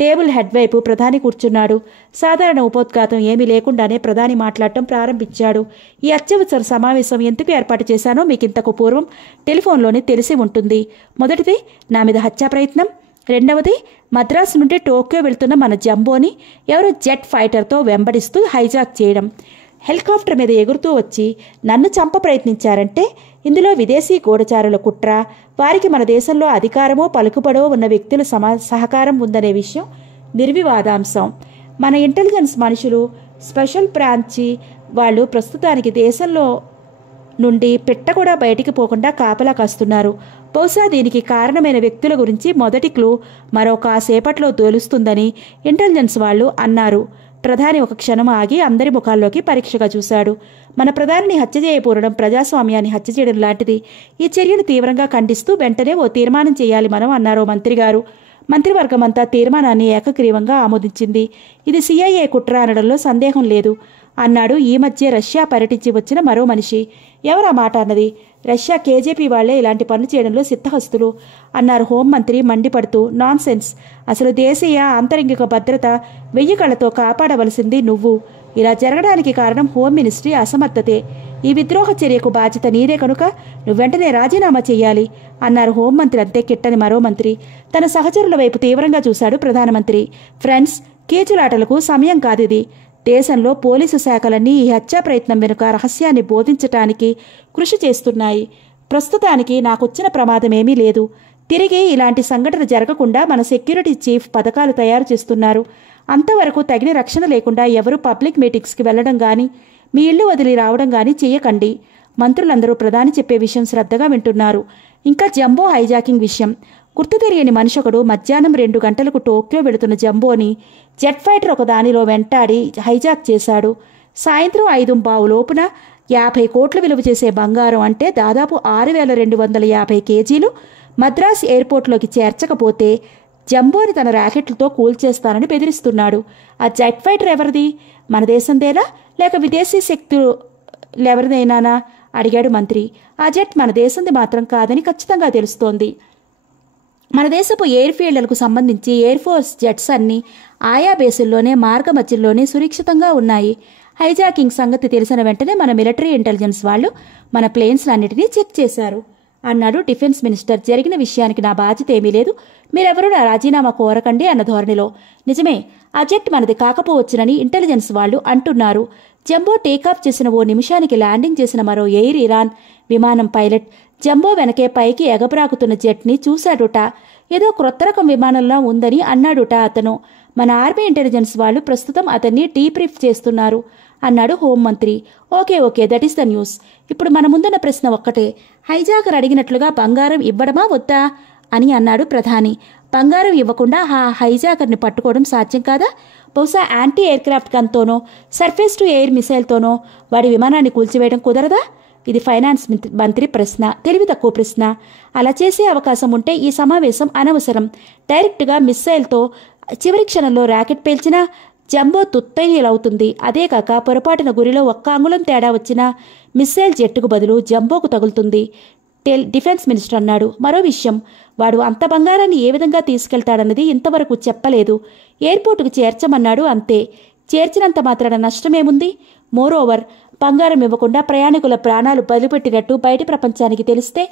టేబుల్ హెడ్ వైపు ప్రధాని కూర్చున్నాడు. సాధారణ ఉపోద్ఘాతం ఏమీ లేకుండానే ప్రధాని మాట్లాడటం ప్రారంభించాడు. ఈ అత్యవసర సమావేశం ఎందుకు ఏర్పాటు చేశానో మీకు ఇంతకు పూర్వం టెలిఫోన్లోనే తెలిసి ఉంటుంది. మొదటిది, నా మీద హత్యా ప్రయత్నం. రెండవది, మద్రాసు నుండి టోక్యో వెళ్తున్న మన జంబోని ఎవరో జెట్ ఫైటర్తో వెంబడిస్తూ హైజాక్ చేయడం. హెలికాప్టర్ మీద ఎగురుతూ వచ్చి నన్ను చంప ప్రయత్నించారంటే ఇందులో విదేశీ గూఢచారుల కుట్ర, వారికి మన దేశంలో అధికారమో పలుకుబడో ఉన్న వ్యక్తుల సహకారం ఉందనే విషయం నిర్వివాదాంశం. మన ఇంటెలిజెన్స్ మనుషులు, స్పెషల్ బ్రాంచి వాళ్ళు ప్రస్తుతానికి దేశంలో నుండి పెట్ట కూడా బయటికి పోకుండా కాపలా కాస్తున్నారు. బహుశా దీనికి కారణమైన వ్యక్తుల గురించి మొదటి క్లూ మరో కాసేపట్లో తేలుస్తుందని ఇంటెలిజెన్స్ వాళ్ళు అన్నారు. ప్రధాని ఒక క్షణం ఆగి అందరి ముఖాల్లోకి పరీక్షగా చూశాడు. మన ప్రధానిని హత్య చేయబోరడం ప్రజాస్వామ్యాన్ని హత్య చేయడం లాంటిది. ఈ చర్యను తీవ్రంగా ఖండిస్తూ వెంటనే ఓ తీర్మానం చేయాలి మనం అన్నారు మంత్రి గారు. మంత్రివర్గం అంతా తీర్మానాన్ని ఏకగ్రీవంగా ఆమోదించింది. ఇది CIA కుట్ర అనడంలో సందేహం లేదు అన్నాడు ఈ మధ్య రష్యా పర్యటించి వచ్చిన మరో మనిషి. ఎవరా మాట అన్నది? రష్యా KGB వాళ్లే ఇలాంటి పనులు చేయడంలో సిద్ధహస్తులు అన్నారు హోంమంత్రి మండిపడుతూ. Non sense. అసలు దేశీయ ఆంతరంగిక భద్రత 1000 కళ్లతో కాపాడవలసింది నువ్వు. ఇలా జరగడానికి కారణం హోమ్ మినిస్ట్రీ అసమర్థతే. ఈ విద్రోహ చర్యకు బాధ్యత నీదే కనుక నువ్వు వెంటనే రాజీనామా చేయాలి అన్నారు హోంమంత్రి. అంతే కిట్టని మరో మంత్రి. తన సహచరుల వైపు తీవ్రంగా చూశాడు ప్రధానమంత్రి. ఫ్రెండ్స్, కీచులాటలకు సమయం కాదిది. దేశంలో పోలీసు శాఖలన్నీ ఈ హత్యా ప్రయత్నం వెనుక రహస్యాన్ని బోధించటానికి కృషి చేస్తున్నాయి. ప్రస్తుతానికి నాకొచ్చిన ప్రమాదమేమీ లేదు. తిరిగి ఇలాంటి సంఘటన జరగకుండా మన సెక్యూరిటీ చీఫ్ పథకాలు తయారు చేస్తున్నారు. అంతవరకు తగిన రక్షణ లేకుండా ఎవరూ పబ్లిక్ మీటింగ్స్కి వెళ్లడం కానీ మీ ఇల్లు వదిలి రావడం కానీ చేయకండి. మంత్రులందరూ ప్రధాని చెప్పే విషయం శ్రద్ధగా వింటున్నారు. ఇంకా జంబో హైజాకింగ్ విషయం. గుర్తు తెలియని మనిషొకడు మధ్యాహ్నం 2 గంటలకు టోక్యో వెళుతున్న జంబోని జెట్ ఫైటర్ ఒక దానిలో వెంటాడి హైజాక్ చేశాడు. సాయంత్రం 5:15 లోపున 50 కోట్ల విలువ చేసే బంగారం అంటే దాదాపు 6,250 కేజీలు మద్రాస్ ఎయిర్పోర్ట్లోకి చేర్చకపోతే జంబోని తన ర్యాకెట్లతో కూల్చేస్తానని బెదిరిస్తున్నాడు. ఆ జెట్ ఫైటర్ ఎవరిది? మన దేశందేనా లేక విదేశీ శక్తులెవరిదైనానా? అడిగాడు మంత్రి. ఆ జెట్ మన దేశంది మాత్రం కాదని ఖచ్చితంగా తెలుస్తోంది. మన దేశపు ఎయిర్ ఫీల్డ్లకు సంబంధించి ఎయిర్ ఫోర్స్ జెట్స్ అన్నీ ఆయా బేసుల్లోనే మార్గ మధ్యలోనే సురక్షితంగా ఉన్నాయి. హైజాకింగ్ సంగతి తెలిసిన వెంటనే మన మిలిటరీ ఇంటెలిజెన్స్ వాళ్ళు మన ప్లేన్స్ అన్నిటినీ చెక్ చేశారు అన్నాడు డిఫెన్స్ మినిస్టర్. జరిగిన విషయానికి నా బాధ్యత ఏమీ లేదు, మీరెవరూ నా రాజీనామా కోరకండి అన్న ధోరణిలో. నిజమే, ఆ జెట్ మనది కాకపోవచ్చునని ఇంటెలిజెన్స్ వాళ్ళు అంటున్నారు. జంబో టేకాఫ్ చేసిన ఓ నిమిషానికి ల్యాండింగ్ చేసిన మరో ఎయిర్ ఇరాన్ విమానం పైలట్ జంబో వెనకే పైకి ఎగబ్రాకుతున్న జెట్ని చూశాడుట. ఏదో క్రొత్త రకం విమానంలా ఉందని అన్నాడుట అతను. మన ఆర్మీ ఇంటెలిజెన్స్ వాళ్ళు ప్రస్తుతం అతన్ని డీబ్రీఫ్ చేస్తున్నారు అన్నాడు హోంమంత్రి. Okay, that is the news. ఇప్పుడు మన ముందున్న ప్రశ్న ఒక్కటే, హైజాకర్ అడిగినట్లుగా బంగారం ఇవ్వడమా వద్దా అని అన్నాడు ప్రధాని. బంగారం ఇవ్వకుండా ఆ హైజాకర్ని పట్టుకోవడం సాధ్యం కాదా? బహుశా యాంటీ ఎయిర్క్రాఫ్ట్ గన్తోనో సర్ఫేస్ టు ఎయిర్ మిసైల్తోనో వాడి విమానాన్ని కూల్చివేయడం కుదరదా? ఇది ఫైనాన్స్ మంత్రి ప్రశ్న, తెలివి తక్కువ ప్రశ్న. అలా చేసే అవకాశం ఉంటే ఈ సమావేశం అనవసరం. డైరెక్ట్గా మిస్సైల్తో చివరి క్షణంలో ర్యాకెట్ పేల్చినా జంబో తుత్తయ్యలవుతుంది. అదే కాక పొరపాటున గురిలో ఒక్క అంగుళం తేడా వచ్చినా మిస్సైల్ జెట్టుకు బదులు జంబోకు తగులుతుంది డిఫెన్స్ మినిస్టర్ అన్నాడు. మరో విషయం, వాడు అంత బంగారాన్ని ఏ విధంగా తీసుకెళ్తాడన్నది ఇంతవరకు చెప్పలేదు. ఎయిర్పోర్టుకు చేర్చమన్నాడు అంతే. చేర్చినంత మాత్రాన నష్టమేముంది? మోరోవర్, బంగారం ఇవ్వకుండా ప్రయాణికుల ప్రాణాలు బలిపెట్టినట్టు బయటి ప్రపంచానికి తెలిస్తే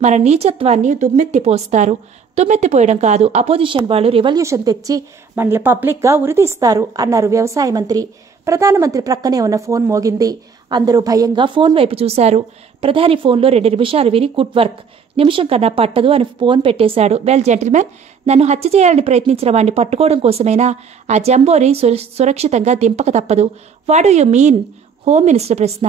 మన నీచత్వాన్ని దుమ్మెత్తిపోస్తారు. దుమ్మెత్తిపోయడం కాదు, అపోజిషన్ వాళ్ళు రివల్యూషన్ తెచ్చి మనల్ని పబ్లిక్గా ఉరితీస్తారు అన్నారు వ్యవసాయ మంత్రి. ప్రధానమంత్రి ప్రక్కనే ఉన్న ఫోన్ మోగింది. అందరూ భయంగా ఫోన్ వైపు చూశారు. ప్రధాని ఫోన్లో 2 నిమిషాలు విని గుడ్ వర్క్, నిమిషం కన్నా పట్టదు అని ఫోన్ పెట్టేశాడు. వెల్ జెంటిల్మెన్, నన్ను హత్య చేయాలని ప్రయత్నించిన వాడిని పట్టుకోవడం కోసమైనా ఆ జంబోని సురక్షితంగా దింపక తప్పదు. What do you mean? Home minister ప్రశ్న.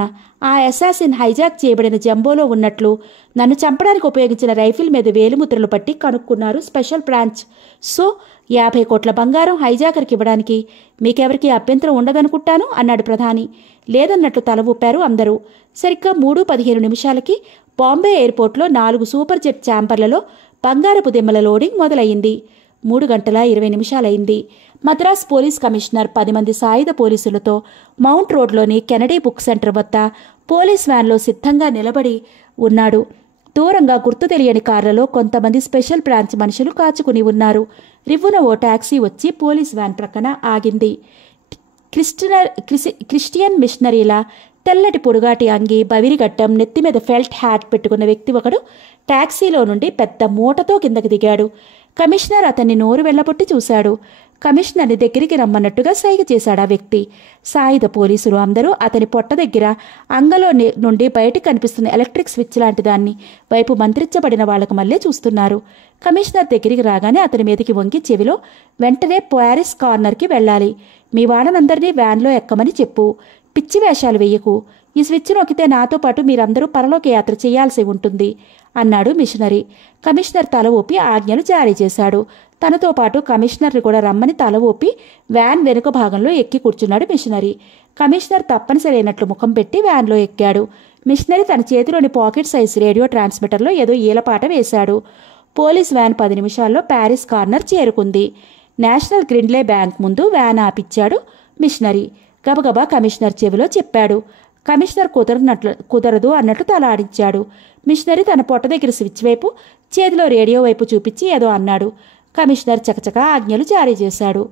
ఆ అసాసిన్ హైజాక్ చేయబడిన జంబోలో ఉన్నట్లు నన్ను చంపడానికి ఉపయోగించిన రైఫిల్ మీద వేలిముద్రలు పట్టి కనుక్కున్నారు స్పెషల్ బ్రాంచ్. సో 50 కోట్ల బంగారం హైజాకర్కి ఇవ్వడానికి మీకెవరికి అభ్యంతరం ఉండదనుకుంటాను అన్నాడు ప్రధాని. లేదన్నట్లు తల ఊపారు అందరూ. సరిగ్గా 3:15 బాంబే ఎయిర్పోర్ట్లో 4 సూపర్ జెట్ ఛాంబర్లలో బంగారపు దిమ్మల లోడింగ్ మొదలయ్యింది. 3:20 మద్రాస్ పోలీస్ కమిషనర్ 10 మంది సాయుధ పోలీసులతో మౌంట్ రోడ్లోని కెనడీ బుక్ సెంటర్ వద్ద పోలీస్ వ్యాన్లో సిద్ధంగా నిలబడి ఉన్నాడు. దూరంగా గుర్తు తెలియని కార్లలో కొంతమంది స్పెషల్ బ్రాంచ్ మనుషులు కాచుకుని ఉన్నారు. రివ్వున ఓ టాక్సీ వచ్చి పోలీస్ వ్యాన్ ప్రక్కన ఆగింది. క్రిస్టియన్ మిషనరీలా తెల్లటి పొడుగాటి అంగి, బవిరిగట్టం, నెత్తిమీద ఫెల్ట్ హ్యాట్ పెట్టుకున్న వ్యక్తి ఒకడు టాక్సీలో నుండి పెద్ద మూటతో కిందకి దిగాడు. కమిషనర్ అతన్ని నోరు వెళ్లబొట్టి చూశాడు. కమిషనర్ని దగ్గరికి రమ్మన్నట్టుగా సైగ చేశాడు ఆ వ్యక్తి. సాయుధ పోలీసులు అందరూ అతని పొట్ట దగ్గర అంగలో నుండి బయటికి కనిపిస్తున్న ఎలక్ట్రిక్ స్విచ్ లాంటి దాన్ని వైపు మంత్రించబడిన వాళ్లకు మళ్ళీ చూస్తున్నారు. కమిషనర్ దగ్గరికి రాగానే అతని మీదకి వంగి చెవిలో, వెంటనే ప్యారిస్ కార్నర్కి వెళ్ళాలి. మీ వాళ్ళనందరినీ వ్యాన్లో ఎక్కమని చెప్పు. పిచ్చి వేషాలు వెయ్యకు. ఈ స్విచ్ నొక్కితే నాతో పాటు మీరందరూ పరలోక యాత్ర చేయాల్సి ఉంటుంది అన్నాడు మిషనరీ. కమిషనర్ తల ఊపి ఆజ్ఞలు జారీ చేశాడు. తనతో పాటు కమిషనర్ని కూడా రమ్మని తల ఊపి వ్యాన్ వెనుక భాగంలో ఎక్కి కూర్చున్నాడు మిషనరీ. కమిషనర్ తప్పనిసరి అయినట్లు ముఖం పెట్టి వ్యాన్లో ఎక్కాడు. మిషనరీ తన చేతిలోని పాకెట్ సైజ్ రేడియో ట్రాన్స్మిటర్లో ఏదో ఈలపాట వేశాడు. పోలీస్ వ్యాన్ 10 నిమిషాల్లో ప్యారిస్ కార్నర్ చేరుకుంది. నేషనల్ గ్రిన్లే బ్యాంక్ ముందు వ్యాన్ ఆపిచ్చాడు మిషనరీ. గబగబా కమిషనర్ చెవిలో చెప్పాడు. కమిషనర్ కుదరదు అన్నట్లు తల ఆడించాడు. మిషనరీ తన పొట్ట దగ్గర స్విచ్ వైపు, చేతిలో రేడియో వైపు చూపించి ఏదో అన్నాడు. కమిషనర్ చకచకా ఆజ్ఞలు జారీ చేశాడు.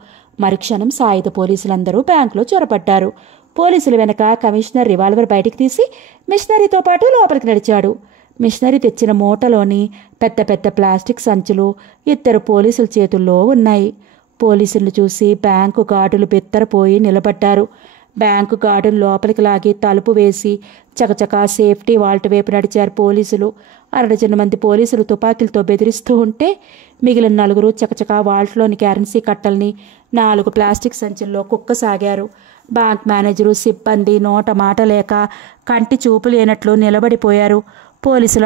మరుక్షణం సాయుధ పోలీసులందరూ బ్యాంకులో చొరబడ్డారు. పోలీసుల వెనక కమిషనర్ రివాల్వర్ బయటికి తీసి మిషనరీతో పాటు లోపలికి నడిచాడు. మిషనరీ తెచ్చిన మూటలోని పెద్ద పెద్ద ప్లాస్టిక్ సంచులు 2 పోలీసుల చేతుల్లో ఉన్నాయి. పోలీసులను చూసి బ్యాంకు గార్డులు బెత్తరపోయి నిలబడ్డారు. బ్యాంకు గార్డును లోపలికి లాగి తలుపు వేసి చకచకా సేఫ్టీ వాల్ట్ వైపు నడిచారు పోలీసులు. 60 మంది పోలీసులు తుపాకీలతో బెదిరిస్తూ ఉంటే మిగిలిన 4 చకచకా వాల్ట్లోని కరెన్సీ కట్టల్ని 4 ప్లాస్టిక్ సంచుల్లో కుక్కసాగారు. బ్యాంక్ మేనేజరు, సిబ్బంది నోట మాట లేక కంటి చూపు లేనట్లు నిలబడిపోయారు. పోలీసుల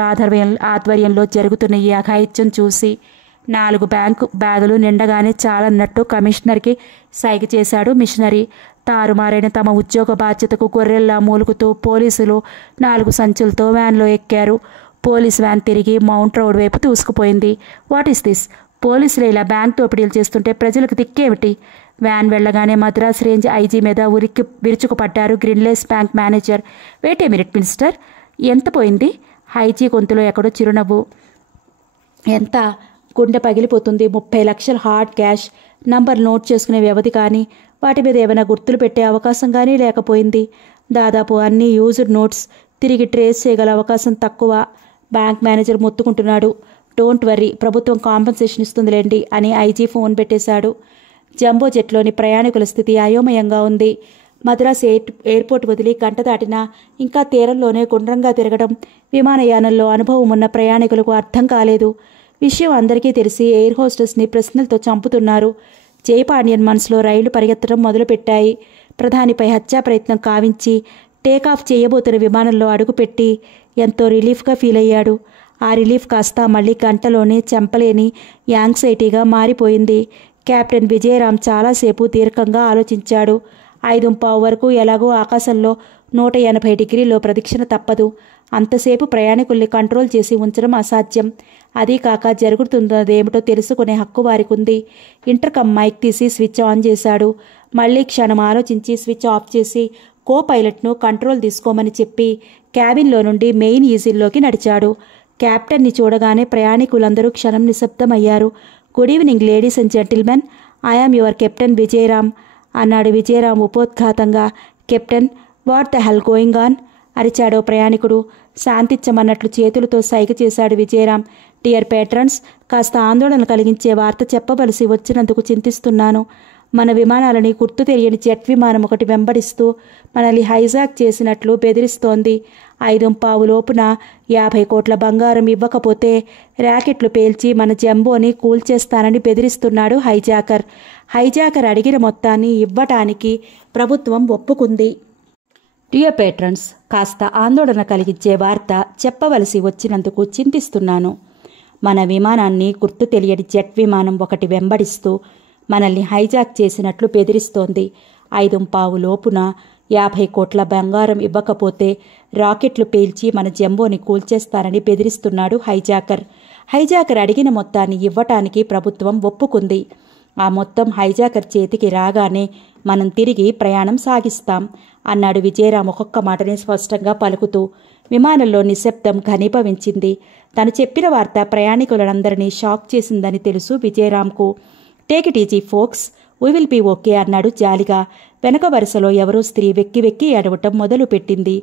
ఆధ్వర్యంలో జరుగుతున్న ఈ అఘాయిత్యం చూసి 4 బ్యాంకు బ్యాగులు నిండగానే చాలన్నట్టు కమిషనర్కి సైగ చేశాడు మిషనరీ. తారుమారైన తమ ఉద్యోగ బాధ్యతకు గొర్రెల్లా మూలుగుతూ పోలీసులు 4 సంచులతో వ్యాన్లో ఎక్కారు. పోలీస్ వ్యాన్ తిరిగి మౌంట్ రోడ్ వైపు దూసుకుపోయింది. What is this? పోలీసులు ఇలా బ్యాంక్ దోపిడీలు చేస్తుంటే ప్రజలకు దిక్కేమిటి? వ్యాన్ వెళ్లగానే మద్రాస్ రేంజ్ ఐజీ మీద విరుచుకుపడ్డారు Grindlays bank manager. Wait a minute minister, ఎంత పోయింది? ఐజీ గొంతులో ఎక్కడో చిరునవ్వు. ఎంత? గుండె పగిలిపోతుంది. 30 లక్షల హార్డ్ క్యాష్, నంబర్ నోట్ చేసుకునే వ్యవధి కానీ, వాటి మీద ఏమైనా గుర్తులు పెట్టే అవకాశం కానీ లేకపోయింది. దాదాపు అన్ని యూజ్డ్ నోట్స్ తిరిగి ట్రేస్ చేయగల అవకాశం తక్కువ. బ్యాంక్ మేనేజర్ మొత్తుకుంటున్నాడు. డోంట్ వర్రీ, ప్రభుత్వం కాంపెన్సేషన్ ఇస్తుందిలేండి అని ఐజీ ఫోన్ పెట్టేశాడు. జంబో జెట్లోని ప్రయాణికుల స్థితి అయోమయంగా ఉంది. మద్రాస్ ఎయిర్పోర్ట్ వదిలి గంట దాటినా ఇంకా తీరంలోనే గుండ్రంగా తిరగడం విమానయానంలో అనుభవం ఉన్న ప్రయాణికులకు అర్థం కాలేదు. విషయం అందరికీ తెలిసి ఎయిర్ హోస్టెస్ని ప్రశ్నలతో చంపుతున్నారు. జయపాండ్యన్ మనసులో రైళ్లు పరిగెత్తడం మొదలుపెట్టాయి. ప్రధానిపై హత్యా ప్రయత్నం కావించి టేకాఫ్ చేయబోతున్న విమానంలో అడుగుపెట్టి ఎంతో రిలీఫ్గా ఫీల్ అయ్యాడు. ఆ రిలీఫ్ కాస్త మళ్లీ గంటలోనే చెంపలేని యాంగ్జైటీగా మారిపోయింది. కెప్టెన్ విజయరామ్ చాలాసేపు దీర్ఘంగా ఆలోచించాడు. 5:15 వరకు ఎలాగో ఆకాశంలో 180 డిగ్రీల్లో ప్రదక్షిణ తప్పదు. అంతసేపు ప్రయాణికుల్ని కంట్రోల్ చేసి ఉంచడం అసాధ్యం. అదీ కాక జరుగుతున్నదేమిటో తెలుసుకునే హక్కు వారికుంది. ఇంటర్కమ్ మైక్ తీసి స్విచ్ ఆన్ చేశాడు. మళ్లీ క్షణం ఆలోచించి స్విచ్ ఆఫ్ చేసి కో పైలట్ను కంట్రోల్ తీసుకోమని చెప్పి క్యాబిన్లో నుండి మెయిన్ ఈజిల్లోకి నడిచాడు. కెప్టెన్ని చూడగానే ప్రయాణికులందరూ క్షణం నిశ్శబ్దమయ్యారు. Good evening ladies and gentlemen, I am your captain Vijayaram అన్నాడు విజయరామ్ ఉపోద్ఘాతంగా. Captain, what the hell going on? అరిచాడో ప్రయాణికుడు. శాంతించమన్నట్లు చేతులతో సైగ చేశాడు విజయరామ్. డియర్ పేట్రన్స్, కాస్త ఆందోళన కలిగించే వార్త చెప్పవలసి వచ్చినందుకు చింతిస్తున్నాను. మన విమానాలని గుర్తు తెలియని జెట్ విమానం ఒకటి వెంబడిస్తూ మనల్ని హైజాక్ చేసినట్లు బెదిరిస్తోంది. 5:15 లోపున 50 కోట్ల బంగారం ఇవ్వకపోతే ర్యాకెట్లు పేల్చి మన జంబోని కూల్చేస్తానని బెదిరిస్తున్నాడు హైజాకర్. హైజాకర్ అడిగిన మొత్తాన్ని ఇవ్వటానికి ప్రభుత్వం ఒప్పుకుంది. డియర్ పేట్రన్స్, కాస్త ఆందోళన కలిగించే వార్త చెప్పవలసి వచ్చినందుకు చింతిస్తున్నాను. మన విమానాన్ని గుర్తు తెలియని జెట్ విమానం ఒకటి వెంబడిస్తూ మనల్ని హైజాక్ చేసినట్లు బెదిరిస్తోంది. 5:15 లోపున 50 కోట్ల బంగారం ఇవ్వకపోతే రాకెట్లు పేల్చి మన జంబోని కూల్చేస్తారని బెదిరిస్తున్నాడు హైజాకర్. హైజాకర్ అడిగిన మొత్తాన్ని ఇవ్వటానికి ప్రభుత్వం ఒప్పుకుంది. ఆ మొత్తం హైజాకర్ చేతికి రాగానే మనం తిరిగి ప్రయాణం సాగిస్తాం అన్నాడు విజయరామ్ ఒక్కొక్క మాటని స్పష్టంగా పలుకుతూ. విమానంలో నిశ్శబ్దం ఘనీభవించింది. తను చెప్పిన వార్త ప్రయాణికులందరినీ షాక్ చేసిందని తెలుసు విజయరామ్కు. Take it easy folks, we will be okay అన్నాడు జాలిగా. వెనక వరుసలో ఎవరో స్త్రీ వెక్కి వెక్కి ఏడవటం మొదలు పెట్టింది.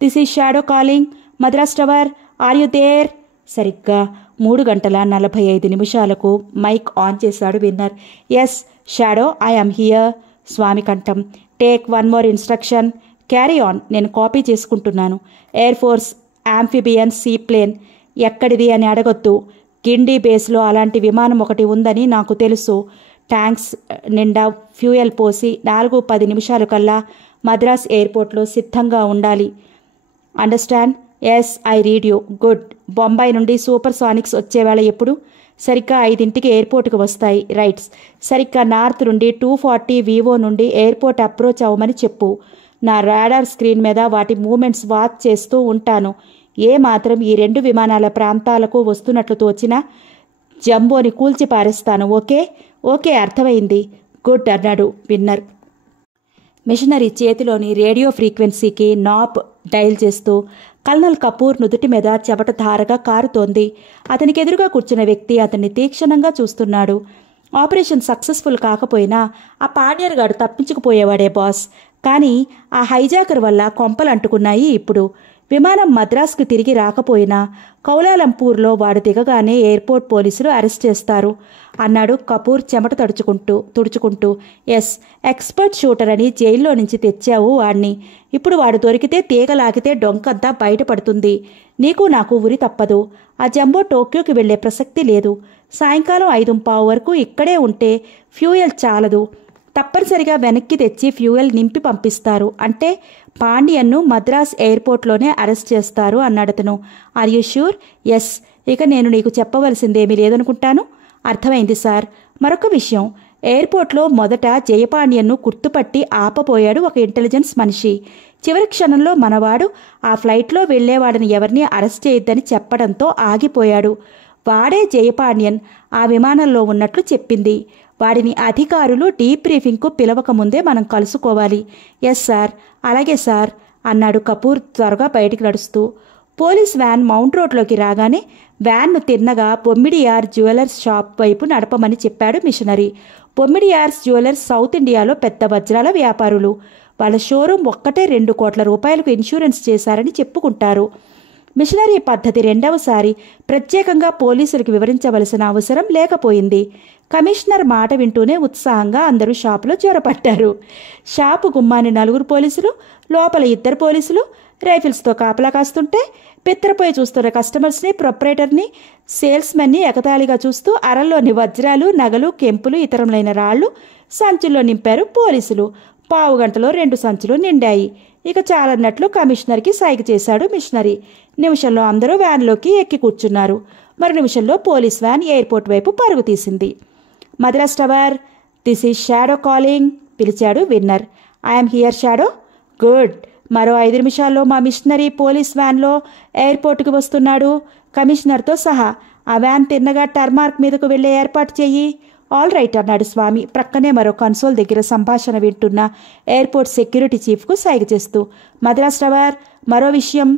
This is Shadow calling, Madras tower, are you there? సరిగ్గా 3:45 మైక్ ఆన్ చేశాడు Winner. Yes Shadow, I am here. Swami కంఠం. Take 1 more instruction, carry on. నేను కాపీ చేసుకుంటున్నాను. Air force amphibian seaplane. ఎక్కడిది అని అడగొద్దు. గిండి బేస్లో అలాంటి విమానం ఒకటి ఉందని నాకు తెలుసు. ట్యాంక్స్ నిండా ఫ్యూయల్ పోసి 4:10 కల్లా మద్రాస్ ఎయిర్పోర్ట్లో సిద్ధంగా ఉండాలి. Understand? Yes, I read you. Good. Bombay నుండి సూపర్ సానిక్స్ వచ్చేవేళ ఎప్పుడు? సరిగ్గా 5ంటికి ఎయిర్పోర్ట్కి వస్తాయి. రైట్స్. సరిగ్గా నార్త్ నుండి 240 వివో నుండి ఎయిర్పోర్ట్ అప్రోచ్ అవ్వమని చెప్పు. నా రాడార్ స్క్రీన్ మీద వాటి మూమెంట్స్ వాచ్ చేస్తూ ఉంటాను. ఏ మాత్రం ఈ 2 విమానాల ప్రాంతాలకు వస్తున్నట్లు తోచినా జంబోని కూల్చి పారేస్తాను. ఓకే? ఓకే, అర్థమైంది. గుడ్ అన్నాడు విన్నర్. మిషనరీ చేతిలోని రేడియో ఫ్రీక్వెన్సీకి నాబ్ డైల్ చేస్తూ కల్నల్ కపూర్ నుదుటి మీద చెమట ధారగా కారుతోంది. అతనికి ఎదురుగా కూర్చున్న వ్యక్తి అతన్ని తీక్షణంగా చూస్తున్నాడు. ఆపరేషన్ సక్సెస్ఫుల్ కాకపోయినా ఆ పాండ్యర్ గాడు తప్పించుకుపోయేవాడే బాస్. కానీ ఆ హైజాకర్ వల్ల కొంపలు అంటుకున్నాయి ఇప్పుడు. విమానం మద్రాస్కు తిరిగి రాకపోయినా కౌలాలంపూర్లో వాడు దిగగానే ఎయిర్పోర్ట్ పోలీసులు అరెస్ట్ చేస్తారు అన్నాడు కపూర్ చెమట తుడుచుకుంటూ. ఎస్, ఎక్స్పర్ట్ షూటర్ అని జైల్లో నుంచి తెచ్చావు వాణ్ణి. ఇప్పుడు వాడు దొరికితే తీగలాగితే డొంకంతా బయటపడుతుంది. నీకు నాకు ఉరి తప్పదు. ఆ జంబో టోక్యోకి వెళ్లే ప్రసక్తి లేదు. సాయంకాలం 5:15 వరకు ఇక్కడే ఉంటే ఫ్యూయల్ చాలదు. తప్పనిసరిగా వెనక్కి తెచ్చి ఫ్యూయల్ నింపి పంపిస్తారు. అంటే పాండ్యన్ను మద్రాస్ ఎయిర్పోర్ట్లోనే అరెస్ట్ చేస్తారు అన్నాడతను. Are you sure? ఎస్. ఇక నేను నీకు చెప్పవలసిందేమీ లేదనుకుంటాను. అర్థమైంది సార్. మరొక విషయం, ఎయిర్పోర్ట్లో మొదట జయపాండ్యన్ను గుర్తుపట్టి ఆపబోయాడు ఒక ఇంటెలిజెన్స్ మనిషి. చివరి క్షణంలో మనవాడు ఆ ఫ్లైట్లో వెళ్లేవాడిని ఎవరినీ అరెస్ట్ చేయొద్దని చెప్పడంతో ఆగిపోయాడు. వాడే జయపాండ్యన్ ఆ విమానంలో ఉన్నట్లు చెప్పింది. వాడిని అధికారులు డీబ్రీఫింగ్కు పిలవకముందే మనం కలుసుకోవాలి. ఎస్ సార్, అలాగే సార్ అన్నాడు కపూర్ త్వరగా బయటికి నడుస్తూ. పోలీస్ వ్యాన్ మౌంట్ రోడ్లోకి రాగానే వ్యాన్ను తిన్నగా బొమ్మిడియార్ జ్యువెలర్స్ షాప్ వైపు నడపమని చెప్పాడు మిషనరీ. బొమ్మిడియార్స్ జ్యువెలర్స్ సౌత్ ఇండియాలో పెద్ద వజ్రాల వ్యాపారులు. వాళ్ళ షోరూం ఒక్కటే 2 కోట్ల రూపాయలకు ఇన్సూరెన్స్ చేశారని చెప్పుకుంటారు. మిషనరీ పద్ధతి రెండవసారి ప్రత్యేకంగా పోలీసులకు వివరించవలసిన అవసరం లేకపోయింది. కమిషనర్ మాట వింటూనే ఉత్సాహంగా అందరూ షాపులో జొరపట్టారు. షాపు గుమ్మాని 4 పోలీసులు, లోపల 2 పోలీసులు రైఫిల్స్తో కాపలా కాస్తుంటే బిత్తరపోయి చూస్తున్న కస్టమర్స్ని, ప్రొపరేటర్ని, సేల్స్మెన్ని ఎగతాళిగా చూస్తూ అరల్లోని వజ్రాలు, నగలు, కెంపులు, ఇతరములైన రాళ్లు సంచుల్లో నింపారు పోలీసులు. పావుగంటలో 2 సంచులు నిండాయి. ఇక చాలన్నట్లు కమిషనర్కి సైగ చేశాడు మిషనరీ. నిమిషంలో అందరూ వ్యాన్లోకి ఎక్కి కూర్చున్నారు. మరు నిమిషంలో పోలీస్ వ్యాన్ ఎయిర్పోర్ట్ వైపు పరుగు తీసింది. Madras tower, this is Shadow calling పిలిచాడు Winner. I'm here Shadow. Good. మరో 5 నిమిషాల్లో మా మిషనరీ పోలీస్ వ్యాన్లో ఎయిర్పోర్టుకు వస్తున్నాడు, కమిషనర్తో సహా. ఆ వ్యాన్ తిన్నగా టర్మార్క్ మీదకు వెళ్లే ఏర్పాటు చెయ్యి. ఆల్ రైట్ అన్నాడు స్వామి ప్రక్కనే మరో కన్సోల్ దగ్గర సంభాషణ వింటున్న ఎయిర్పోర్ట్ సెక్యూరిటీ చీఫ్కు సైగ చేస్తూ. మద్రాస్ టవర్, మరో విషయం,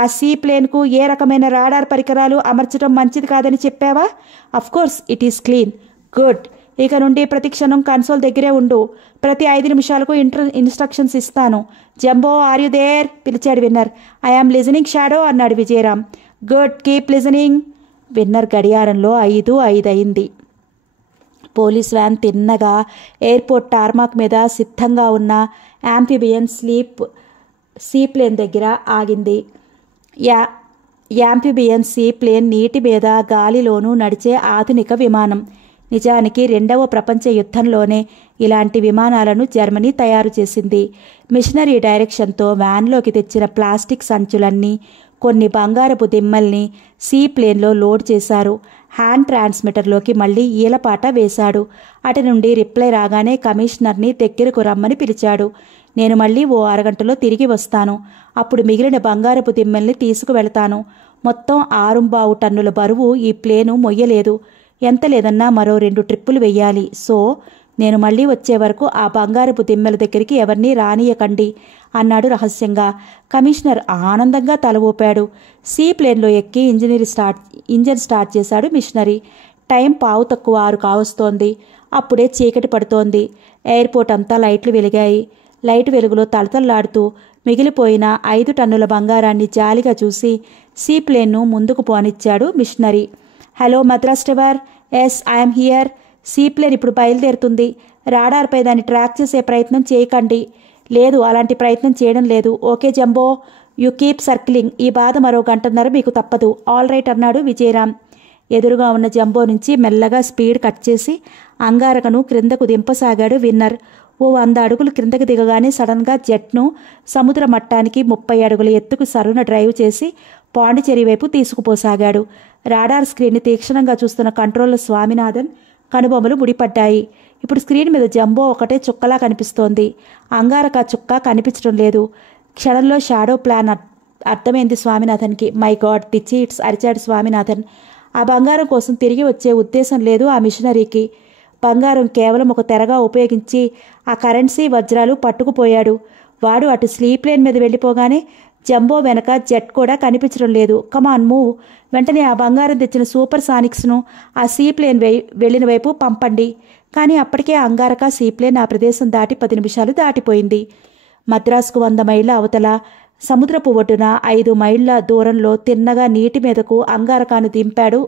ఆ సీ ప్లేన్కు ఏ రకమైన రాడార్ పరికరాలు అమర్చడం మంచిది కాదని చెప్పావా? Of course it is clean. Good. ఇక నుండి ప్రతి క్షణం కన్సోల్ దగ్గరే ఉండు. ప్రతి 5 నిమిషాలకు ఇన్స్ట్రక్షన్స్ ఇస్తాను. జంబో, ఆర్ యు దేర్ పిలిచాడు విన్నర్. ఐఆమ్ లిజనింగ్ షాడో అన్నాడు Vijayaram. Good, keep listening. Winner గడియారంలో 5:05 అయింది. పోలీస్ వ్యాన్ తిన్నగా ఎయిర్పోర్ట్ టార్మాక్ మీద సిద్ధంగా ఉన్న యాంఫిబియన్ సీప్లేన్ దగ్గర ఆగింది. యాంఫిబియన్ సీప్లేన్ నీటి మీద గాలిలోనూ నడిచే ఆధునిక విమానం. నిజానికి 2వ ప్రపంచ యుద్ధంలోనే ఇలాంటి విమానాలను జర్మనీ తయారు చేసింది. మిషనరీ డైరెక్షన్తో వ్యాన్లోకి తెచ్చిన ప్లాస్టిక్ సంచులన్నీ, కొన్ని బంగారపు దిమ్మల్ని సీప్లేన్లో లోడ్ చేశారు. హ్యాండ్ ట్రాన్స్మిటర్లోకి మళ్లీ ఈలపాట వేశాడు. అటు నుండి రిప్లై రాగానే కమిషనర్ని దగ్గరకు రమ్మని పిలిచాడు. నేను మళ్లీ ఓ అరగంటలో తిరిగి వస్తాను. అప్పుడు మిగిలిన బంగారపు దిమ్మల్ని తీసుకువెళతాను. మొత్తం 6 టన్నుల బరువు ఈ ప్లేను మొయ్యలేదు. ఎంత లేదన్నా మరో 2 ట్రిప్పులు వెయ్యాలి. సో నేను మళ్లీ వచ్చే వరకు ఆ బంగారపు దిమ్మెల దగ్గరికి ఎవరినీ రానియకండి అన్నాడు రహస్యంగా. కమిషనర్ ఆనందంగా తల ఊపాడు. సీప్లేన్లో ఎక్కి ఇంజన్ స్టార్ట్ చేశాడు మిషనరీ. టైం 6:15 కావస్తోంది. అప్పుడే చీకటి పడుతోంది. ఎయిర్పోర్ట్ అంతా లైట్లు వెలిగాయి. లైట్ వెలుగులో తలతల్లాడుతూ మిగిలిపోయిన 5 టన్నుల బంగారాన్ని జాలిగా చూసి సీప్లేన్ను ముందుకు పోనిచ్చాడు missionary. Hello Madras tower. Yes, I'm here. Seaplane ఇప్పుడు బయలుదేరుతుంది. రాడార్పై దాన్ని ట్రాక్ చేసే ప్రయత్నం చేయకండి. లేదు, అలాంటి ప్రయత్నం చేయడం లేదు. Okay jumbo, you keep circling. ఈ బాధ మరో 1.5 గంట మీకు తప్పదు. ఆల్ రైట్ అన్నాడు విజయరామ్. ఎదురుగా ఉన్న జంబో నుంచి మెల్లగా స్పీడ్ కట్ చేసి అంగారకను క్రిందకు దింపసాగాడు విన్నర్. ఓ 100 అడుగులు క్రిందకి దిగగానే సడన్గా జెట్ను సముద్ర మట్టానికి 30 అడుగుల ఎత్తుకు సరున డ్రైవ్ చేసి పాండిచేరి వైపు తీసుకుపోసాగాడు. రాడార్ స్క్రీన్ని తీక్షణంగా చూస్తున్న కంట్రోలర్ స్వామినాథన్ కనుబొమ్మలు ముడిపడ్డాయి. ఇప్పుడు స్క్రీన్ మీద జంబో ఒకటే చుక్కలా కనిపిస్తోంది. అంగారక చుక్క కనిపించడం లేదు. క్షణంలో షాడో ప్లాన్ అర్థమైంది స్వామినాథన్కి. మై గాడ్, ది చీట్స్ అరిచాడు స్వామినాథన్. ఆ బంగారం కోసం తిరిగి వచ్చే ఉద్దేశం లేదు ఆ మిషనరీకి. బంగారం కేవలం ఒక తెరగా ఉపయోగించి ఆ కరెన్సీ, వజ్రాలు పట్టుకుపోయాడు. వాడు అటు స్లీప్లేన్ మీద వెళ్ళిపోగానే జంబో వెనక జెట్ కూడా కనిపించడం లేదు. Come on move. వెంటనే ఆ బంగారం తెచ్చిన సూపర్ సానిక్స్ను ఆ సీప్లేన్ వెళ్లిన వైపు పంపండి. కానీ అప్పటికే అంగారక సీప్లేన్ ఆ ప్రదేశం దాటి 10 నిమిషాలు దాటిపోయింది. మద్రాసుకు 100 మైళ్ళ అవతల సముద్రపు ఒడ్డున 5 మైళ్ళ దూరంలో తిన్నగా నీటి మీదకు అంగారకాను దింపాడు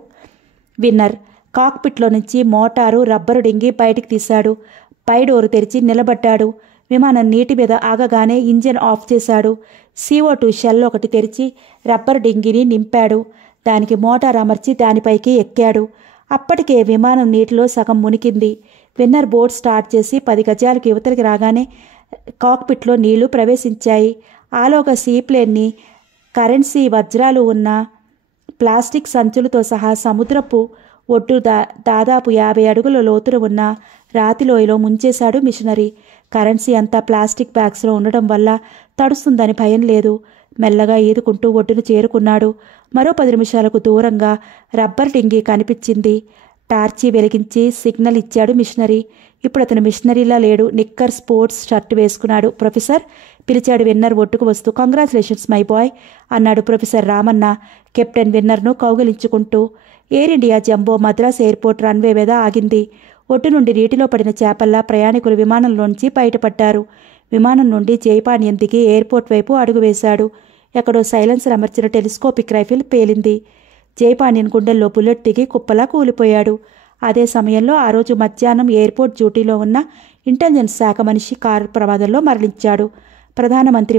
విన్నర్. కాక్పిట్లో నుంచి మోటారు, రబ్బరు డింగి బయటికి తీశాడు. పై డోరు తెరిచి నిలబడ్డాడు. విమానం నీటి మీద ఆగగానే ఇంజిన్ ఆఫ్ చేశాడు. CO2 షెల్ ఒకటి తెరిచి రబ్బర్ డింగిని నింపాడు. దానికి మోటార్ అమర్చి దానిపైకి ఎక్కాడు. అప్పటికే విమానం నీటిలో సగం మునికింది. విన్నర్ బోట్ స్టార్ట్ చేసి 10 గజాలకు యువతలకి రాగానే కాక్పిట్లో నీళ్లు ప్రవేశించాయి. ఆలోగా సీప్లేన్ని కరెన్సీ, వజ్రాలు ఉన్న ప్లాస్టిక్ సంచులతో సహా సముద్రపు ఒడ్డు దాదాపు 50 అడుగుల లోతున ఉన్న రాతిలోయలో ముంచేశాడు మిషనరీ. కరెన్సీ అంతా ప్లాస్టిక్ బ్యాగ్స్లో ఉండడం వల్ల తడుస్తుందని భయం లేదు. మెల్లగా ఈదుకుంటూ ఒడ్డును చేరుకున్నాడు. మరో 10 నిమిషాలకు దూరంగా రబ్బర్ డింగి కనిపించింది. టార్చి వెలిగించి సిగ్నల్ ఇచ్చాడు మిషనరీ. ఇప్పుడు అతను మిషనరీలా లేడు. నిక్కర్ స్పోర్ట్స్ షర్ట్ వేసుకున్నాడు. ప్రొఫెసర్ పిలిచాడు విన్నర్ ఒట్టుకు వస్తూ. కంగ్రాచులేషన్స్ మై బాయ్ అన్నాడు ప్రొఫెసర్ రామన్న కెప్టెన్ విన్నర్ను కౌగిలించుకుంటూ. Air India jumbo Madras airport runway మీద ఆగింది. ఒట్టు నుండి నీటిలో పడిన చేపల్లా ప్రయాణికులు విమానంలోంచి బయటపడ్డారు. విమానం నుండి జైపాండ్యం దిగి ఎయిర్పోర్ట్ వైపు అడుగు వేశాడు. ఎక్కడో సైలెన్సర్ అమర్చిన టెలిస్కోపిక్ రైఫిల్ పేలింది. జైపాండ్యన్ గుండెల్లో బుల్లెట్ దిగి కుప్పలా కూలిపోయాడు. అదే సమయంలో ఆ రోజు మధ్యాహ్నం ఎయిర్పోర్ట్ డ్యూటీలో ఉన్న ఇంటెలిజెన్స్ శాఖ మనిషి కారు ప్రమాదంలో మరణించాడు. ప్రధానమంత్రి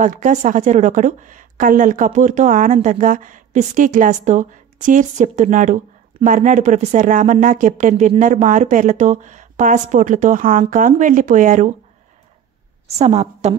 వర్గ సహచరుడొకడు కల్లల్ కపూర్తో ఆనందంగా విస్కీ గ్లాస్తో చీర్స్ చెప్తున్నాడు. మర్నాడు ప్రొఫెసర్ రామన్న కెప్టెన్ విన్నర్ మారు పేర్లతో పాస్పోర్ట్లతో హాంకాంగ్ వెళ్ళిపోయారు. సమాప్తం.